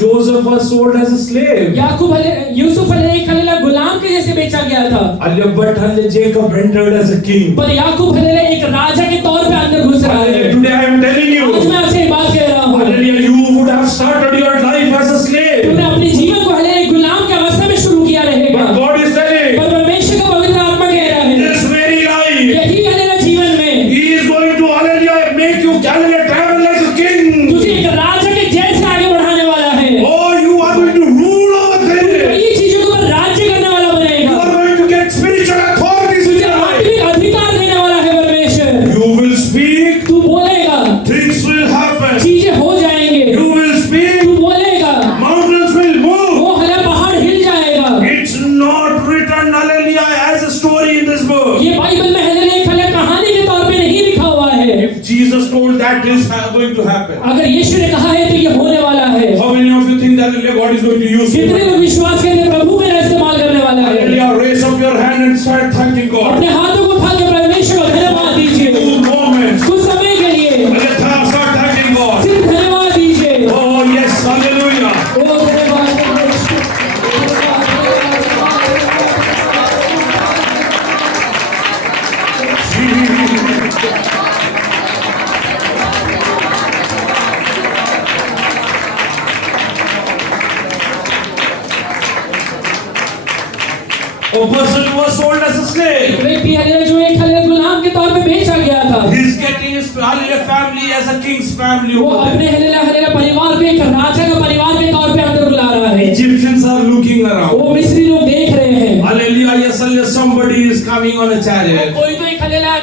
Joseph was sold as a slave. Yusuf hallelujah गुलाम के जैसे बेचा गया था, But Jacob entered as a king. पर याकूब हल्लेलुया एक राजा के तौर पे अंदर घुस रहा है। Today I am telling आज you, मैं आपसे एक बात कह रहा हूँ, hallelujah, you would have started your life as a slave. तूने अपने जीवन को हल्लेलुया गुलाम की अवस्था में शुरू किया रहेगा, But God is telling, पर परमेश्वर का पवित्र आत्मा कह रहा है this very life, यही हल्लेलुया जीवन में He is going to, hallelujah, make you, hallelujah, travel like a king. तुझे एक राजा के जैसे आगे बढ़ाने वाला है। Oh, you are going to rule over things. ये चीजों के ऊपर राज्य करने वाला You बनेगा, are going to get spiritual authorities in तुझे your life. आत्मिक अधिकार देने वाला है परमेश्वर। You will speak, तू बोलेगा, things will happen. चीजें हो जाएंगे, You will speak, तू बोलेगा, mountains will move. वो हल्लेलुया पहाड़ हिल जाएगा। It's not written, hallelujah, as a story in this book. ये बाइबल में हल्लेलुया एक हल्लेलुया कहानी के तौर पे नहीं लिखा हुआ है। If Jesus told that is going to happen, अगर यीशु ने कहा है तो ये होने वाला है। how many of you think that hallelujah, God is going to use कितने you? लोग विश्वास करते हैं प्रभु मेरा इस्तेमाल करने वाला है? Hallelujah, raise up your hand and start thanking God. अपने हाथों को उठा के परमेश्वर को धन्यवाद दीजिए। Few moments. कुछ समय के लिए Hallelujah, start thanking God. सिर्फ धन्यवाद दीजिए। Oh yes, hallelujah. ओ धन्यवाद A person who was sold as a slave. व्यक्ति हल्लेलुया जो एक हल्लेलुया गुलाम के तौर पे बेचा गया था, He's getting his hallelujah family as a king's family. वो अपने हल्लेलुया परिवार को एक राजा का परिवार के तौर पे अंदर बुला रहा है। Egyptians are looking around. वो मिस्री लोग देख रहे हैं, Hallelujah, yes, hallelujah, somebody is coming on a chariot. कोई तो एक हल्लेलुया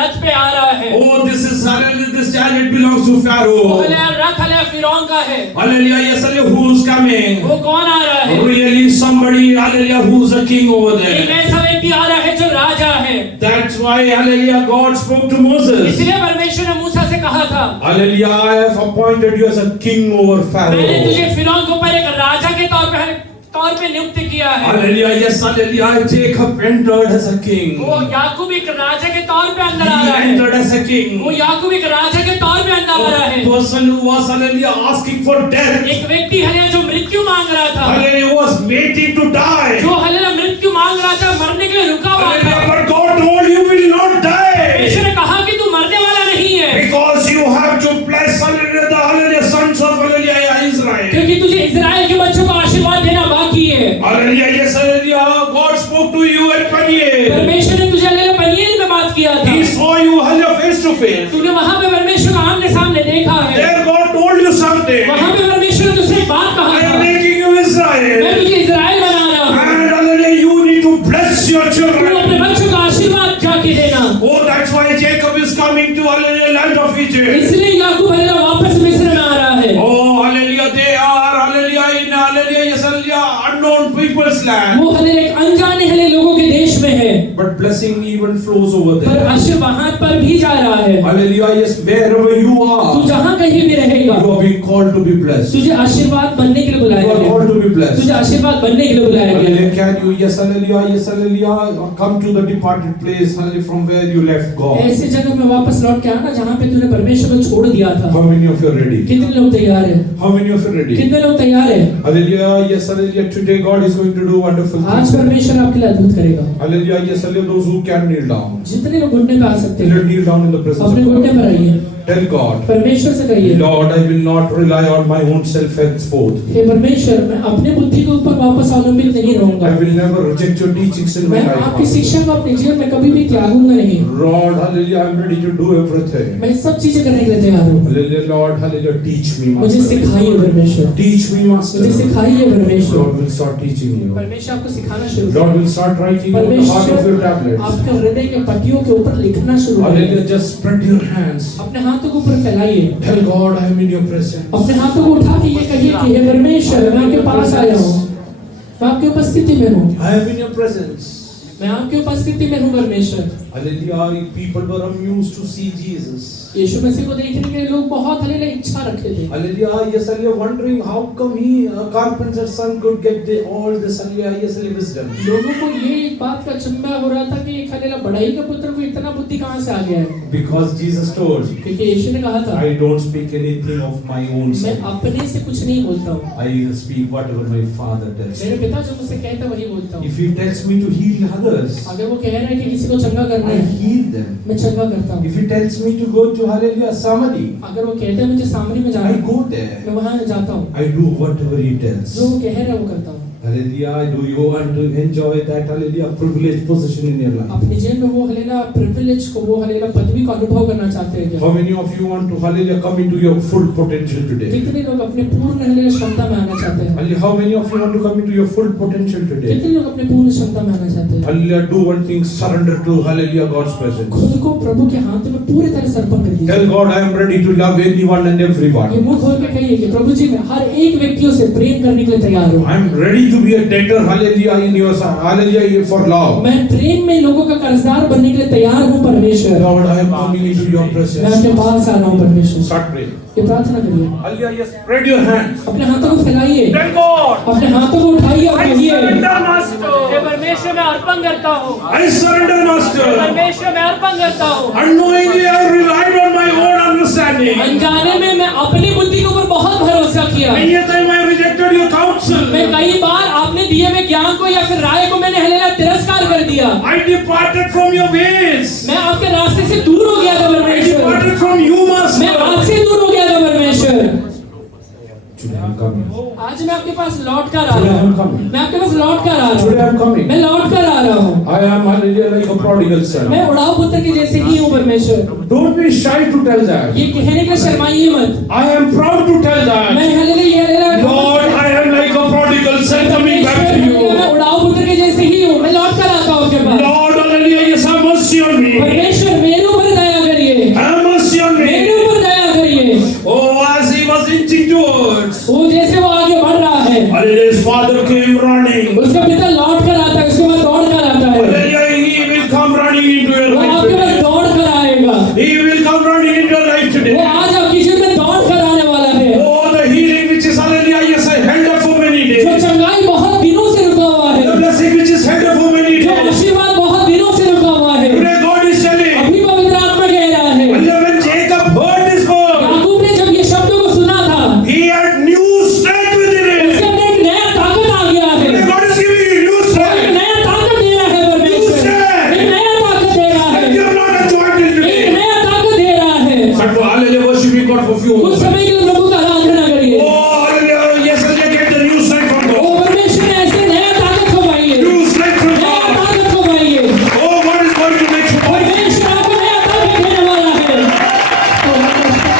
रथ पे आ रहा है। Oh, this is hallelujah, this chariot belongs to वो Pharaoh. हल्लेलुया रथ हल्लेलुया फिरौन का है। Hallelujah, yes, hallelujah, who's coming? वो कौन आ रहा है? Really somebody, hallelujah, who's a king over एक there. ऐसा व्यक्ति आ रहा है जो राजा है। That's why, hallelujah, God spoke to Moses. इसलिए परमेश्वर ने मूसा से कहा था, Hallelujah, I have appointed you as a king over मैंने Pharaoh. तुझे फिरौन के ऊपर एक राजा के तौर पे नियुक्त किया है। Hallelujah, yes, hallelujah, Jacob entered as a king. वो याकूब एक राजा के तौर पे अंदर आ He रहा है। entered as a king. वो याकूब एक राजा के तौर पे अंदर आ रहा A है। person who was, hallelujah, asking for death. एक व्यक्ति हल्लेलुया जो मृत्यु मांग रहा था, Hallelujah, was waiting to die. जो हल्लेलुया मृत्यु मांग रहा था, मरने के लिए रुका हुआ था। Hallelujah, but God told you will not die. परमेश्वर ने कहा कि तू मरने वाला नहीं है, Because you have to bless, hallelujah, the hallelujah sons of, hallelujah, Israel. क्योंकि तुझे इजराइल के बच्चों को आशीर्वाद देना बाकी है। Hallelujah, yes, hallelujah, God spoke to you at Peniel. परमेश्वर ने तुझे हल्लेलुया पनियेल में बात किया था। He saw you, hallelujah, face to face. तूने वहां पे परमेश्वर को आमने सामने देखा है। There God told you something. वहां पे परमेश्वर ने तुझसे एक बात I कहा am था, making you मैं Israel. तुझे इजराइल बना रहा हूँ, And hallelujah, you need to bless your तू children. अपने बच्चों को आशीर्वाद जाके देना। Oh, that's why Jacob is coming to, hallelujah, land of Egypt. इसलिए याकूब हल्लेलुया वापस मिस्र में आ रहा है। Oh, hallelujah, they are, hallelujah, in, hallelujah, yes, hallelujah, unknown people's land. वो हल्लेलुया एक अनजाने हल्लेलुया लोगों के देश में है, But blessing even flows over पर there. आशीर्वाद पर भी जा रहा है। Hallelujah, yes, wherever you तू are, जहाँ कहीं भी रहेगा, you are being called to be blessed. तुझे आशीर्वाद बनने के लिए बुलाया You are गया, called to be blessed. तुझे आशीर्वाद बनने के लिए बुलाया गया। Hallelujah, can you, yes, hallelujah, come to the departed place, hallelujah, from where you left God. ऐसी जगह में वापस लौट के आना जहाँ पे तूने परमेश्वर को छोड़ दिया था। How many of you are ready? कितने लोग तैयार हैं? How many of you are ready? कितने लोग तैयार हैं? Hallelujah, yes, hallelujah, today God is going to do wonderful आज things. परमेश्वर आपके लिए अद्भुत करेगा। Hallelujah, yes, hallelujah, those who can kneel down. जितने लोग घुटने पे आ सकते हैं, Kneel down in the presence अपने of घुटने God. पर आइए, Tell God, परमेश्वर से कहिए, Lord, I will not rely on my own self henceforth. हे परमेश्वर, मैं अपने बुद्धि के ऊपर वापस अवलंबित नहीं रहूंगा। I will never reject your teachings in my मैं life. आपकी शिक्षा को अपने जीवन में कभी भी त्यागूंगा नहीं। Lord, hallelujah, I am ready to do everything. मैं सब चीजें करने के लिए तैयार हूँ। Hallelujah, Lord, hallelujah, teach me, मुझे Master. सिखाइए परमेश्वर, Teach me, Master. मुझे सिखाइए परमेश्वर। Lord will start teaching you. परमेश्वर आपको सिखाना शुरू Lord will start writing on the heart of your परमेश्वर tablets. आपके हृदय के पट्टियों के ऊपर लिखना शुरू Hallelujah, करेगा। just spread your hands. अपने हाथों को ऊपर फैलाइए, Tell God, I am in your presence. अपने हाथों को उठा के ये कहिए कि हे परमेश्वर, मैं आपके पास आया हूँ, मैं आपकी उपस्थिति में हूँ, I am in your presence. मैं आपकी उपस्थिति में हूँ परमेश्वर। Hallelujah. People were amused to see Jesus. यीशु मसीह को देखने के लिए लोग बहुत हालेलुया इच्छा रखे थे। Hallelujah. Yes, hallelujah. Wondering how come he, a carpenter's son, could get all this hallelujah. Yes, hallelujah. Wisdom. लोगों को ये एक बात का अचंभा हो रहा था कि एक हालेलुया बढ़ाई का पुत्र को इतना बुद्धि कहाँ से आ गया है? Because Jesus told, क्योंकि यीशु ने कहा था, I don't speak anything of my own मैं self. अपने से कुछ नहीं बोलता हूँ, I speak whatever my Father tells. मेरे पिता जो मुझसे कहता है वही बोलता हूँ। If he tells me to heal others, अगर वो कह रहा है कि किसी को चंगा करना I है, heal them. मैं चंगा करता हूँ। If he tells me to go to hallelujah Samari, अगर वो कहता है मुझे सामरी में जाना I है, go there. मैं वहाँ जाता हूँ। I do whatever he tells. जो वो कह रहा है वो करता हूँ। Hallelujah. Do you want to enjoy that hallelujah privileged position in your life? अपने जीवन में वो हालेलुया प्रिविलेज को, वो हालेलुया पदवी को अनुभव करना चाहते हैं क्या? How many of you want to hallelujah come into your full potential today? कितने लोग अपने पूर्ण हालेलुया क्षमता में आना चाहते हैं? Hallelujah. How many of you want to come into your full potential today? कितने लोग अपने पूर्ण क्षमता में आना चाहते हैं? Hallelujah. Do one thing, surrender to hallelujah God's presence. खुद को प्रभु के हाथ में पूरी तरह समर्पण कर दीजिए। Tell God, I am ready to love anyone and ये everyone. मुंह खोल के कहिए कि प्रभु जी मैं हर एक व्यक्तियों से प्रेम करने के लिए तैयार हूँ। I am ready to be a debtor, hallelujah, in your son, hallelujah, for love. मैं प्रेम में लोगों का कर्जदार बनने के लिए तैयार हूँ परमेश्वर। Lord, I am coming into your मैं presence. आपके पास आ रहा हूँ परमेश्वर। Start praying. ये प्रार्थना करिए। Hallelujah, yes. Spread your hands. अपने हाथों को फैलाइए, Thank God. अपने हाथों को उठाइए और I कहिए, surrender, Master. हे परमेश्वर मैं अर्पण करता हूँ, I surrender, Master. परमेश्वर मैं अर्पण करता हूँ। Unknowingly, I have relied on my own understanding. अनजाने में मैं अपनी बुद्धि के ऊपर बहुत भरोसा किया। Many a time I have rejected your counsel. मैं कई बार आपने दिए हुए ज्ञान को या फिर राय को मैंने हालेलुया तिरस्कार कर दिया। I departed from your ways. मैं आपके रास्ते से दूर हो गया था I परमेश्वर। departed from you, मैं Master. आपसे दूर हो गया था परमेश्वर। Today I am coming. आज मैं आपके पास लौट कर आ Today रहा I am हूँ। coming. मैं आपके पास लौट कर आ रहा Today I हूँ। am coming. मैं लौट कर आ रहा हूँ। I am hallelujah like a prodigal son. मैं उड़ाव पुत्र के जैसे ही हूँ परमेश्वर। Don't be shy to tell that. ये कहने के लिए शर्माइए मत। I am proud to tell that. मैं hallelujah Lord, I am like a prodigal son coming back to मैं you. उड़ाव पुत्र के जैसे ही हूँ। मैं लौट कर आता हूँ आपके पास। Lord, hallelujah, yes, have mercy on me. परमेश्वर मेरे ऊपर दया करिए। Have mercy on मेरे me. ऊपर दया करिए। Oh, as he was inching towards, वो जैसे वो आगे बढ़ रहा है, hallelujah, his father came running. उसका पिता लौट कर आता है, उसके बाद दौड़ कर आता है। Hallelujah, he will come running into your वो life आपके पास today. दौड़ कर आएगा। He will come running into your life वो today. आज आपकी जीवन में दौड़ कर आने वाला है। Oh, the healing which is hallelujah, yes, I held up for many जो days. चंगाई बहुत दिनों से रुका हुआ है, The blessing which is held up for many जो days. आशीर्वाद बहुत दिनों से रुका हुआ है, Today God is telling, अभी पवित्र आत्मा कह रहा है। hallelujah, when Jacob heard this word, याकूब ने जब ये शब्दों को सुना था, he had new strength within उसके him. अंदर एक नया ताकत आ गया है। Today God is giving you new एक strength. नया ताकत दे रहा है परमेश्वर। एक नया ताकत दे रहा है। And you have not enjoyed it एक today. नया ताकत दे रहा है। Start to hallelujah, worshiping God for few कुछ moments. समय के लिए प्रभु का आराधना करिए। Oh, hallelujah, yes, hallelujah, get the new strength from O God. परमेश्वर ने ऐसे नया ताकत को पाइए, New strength from नया God. ताकत को पाइए। Oh, God is going to make you mighty. परमेश्वर आपको नया ताकत देने वाला है।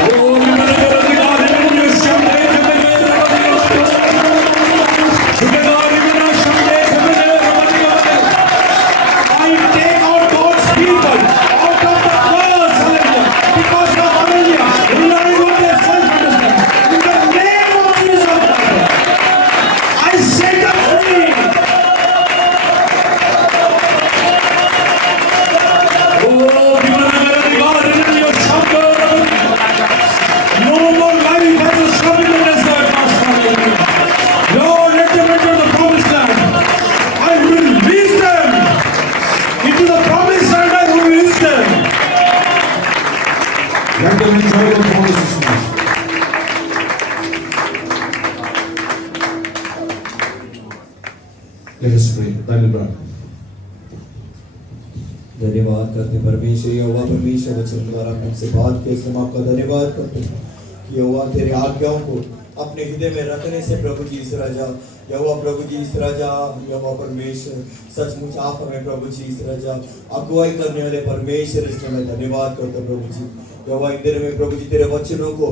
Oh, we want to go to God, hallelujah, someday, I take out God's people out of the curse, hallelujah, because of hallelujah, relying on their self-understanding. In the name of Jesus, I set them free. Oh, we want to go to God, hallelujah, someday. No more life has a stop in the desert, Master, hallelujah. Lord, let them enter the promised land. I will release them into the promised land. I will release them. Let them enjoy the promises. Let us pray. धन्यवाद. धन्यवाद करते परमेश्वर यहोवा परमेश्वर वचन द्वारा हमसे बात के इसलिए हम आपका धन्यवाद करते हैं कि यहोवा तेरे आज्ञाओं को अपने हृदय में रखने से प्रभु जी इस राजा यहोवा प्रभु जी इस राजा यहोवा परमेश्वर सचमुच आप हमें प्रभु जी इस राजा अगुवाई करने वाले परमेश्वर इसलिए मैं धन्यवाद करता हूं प्रभु जी यहोवा इन दिनों में प्रभु जी तेरे वचनों को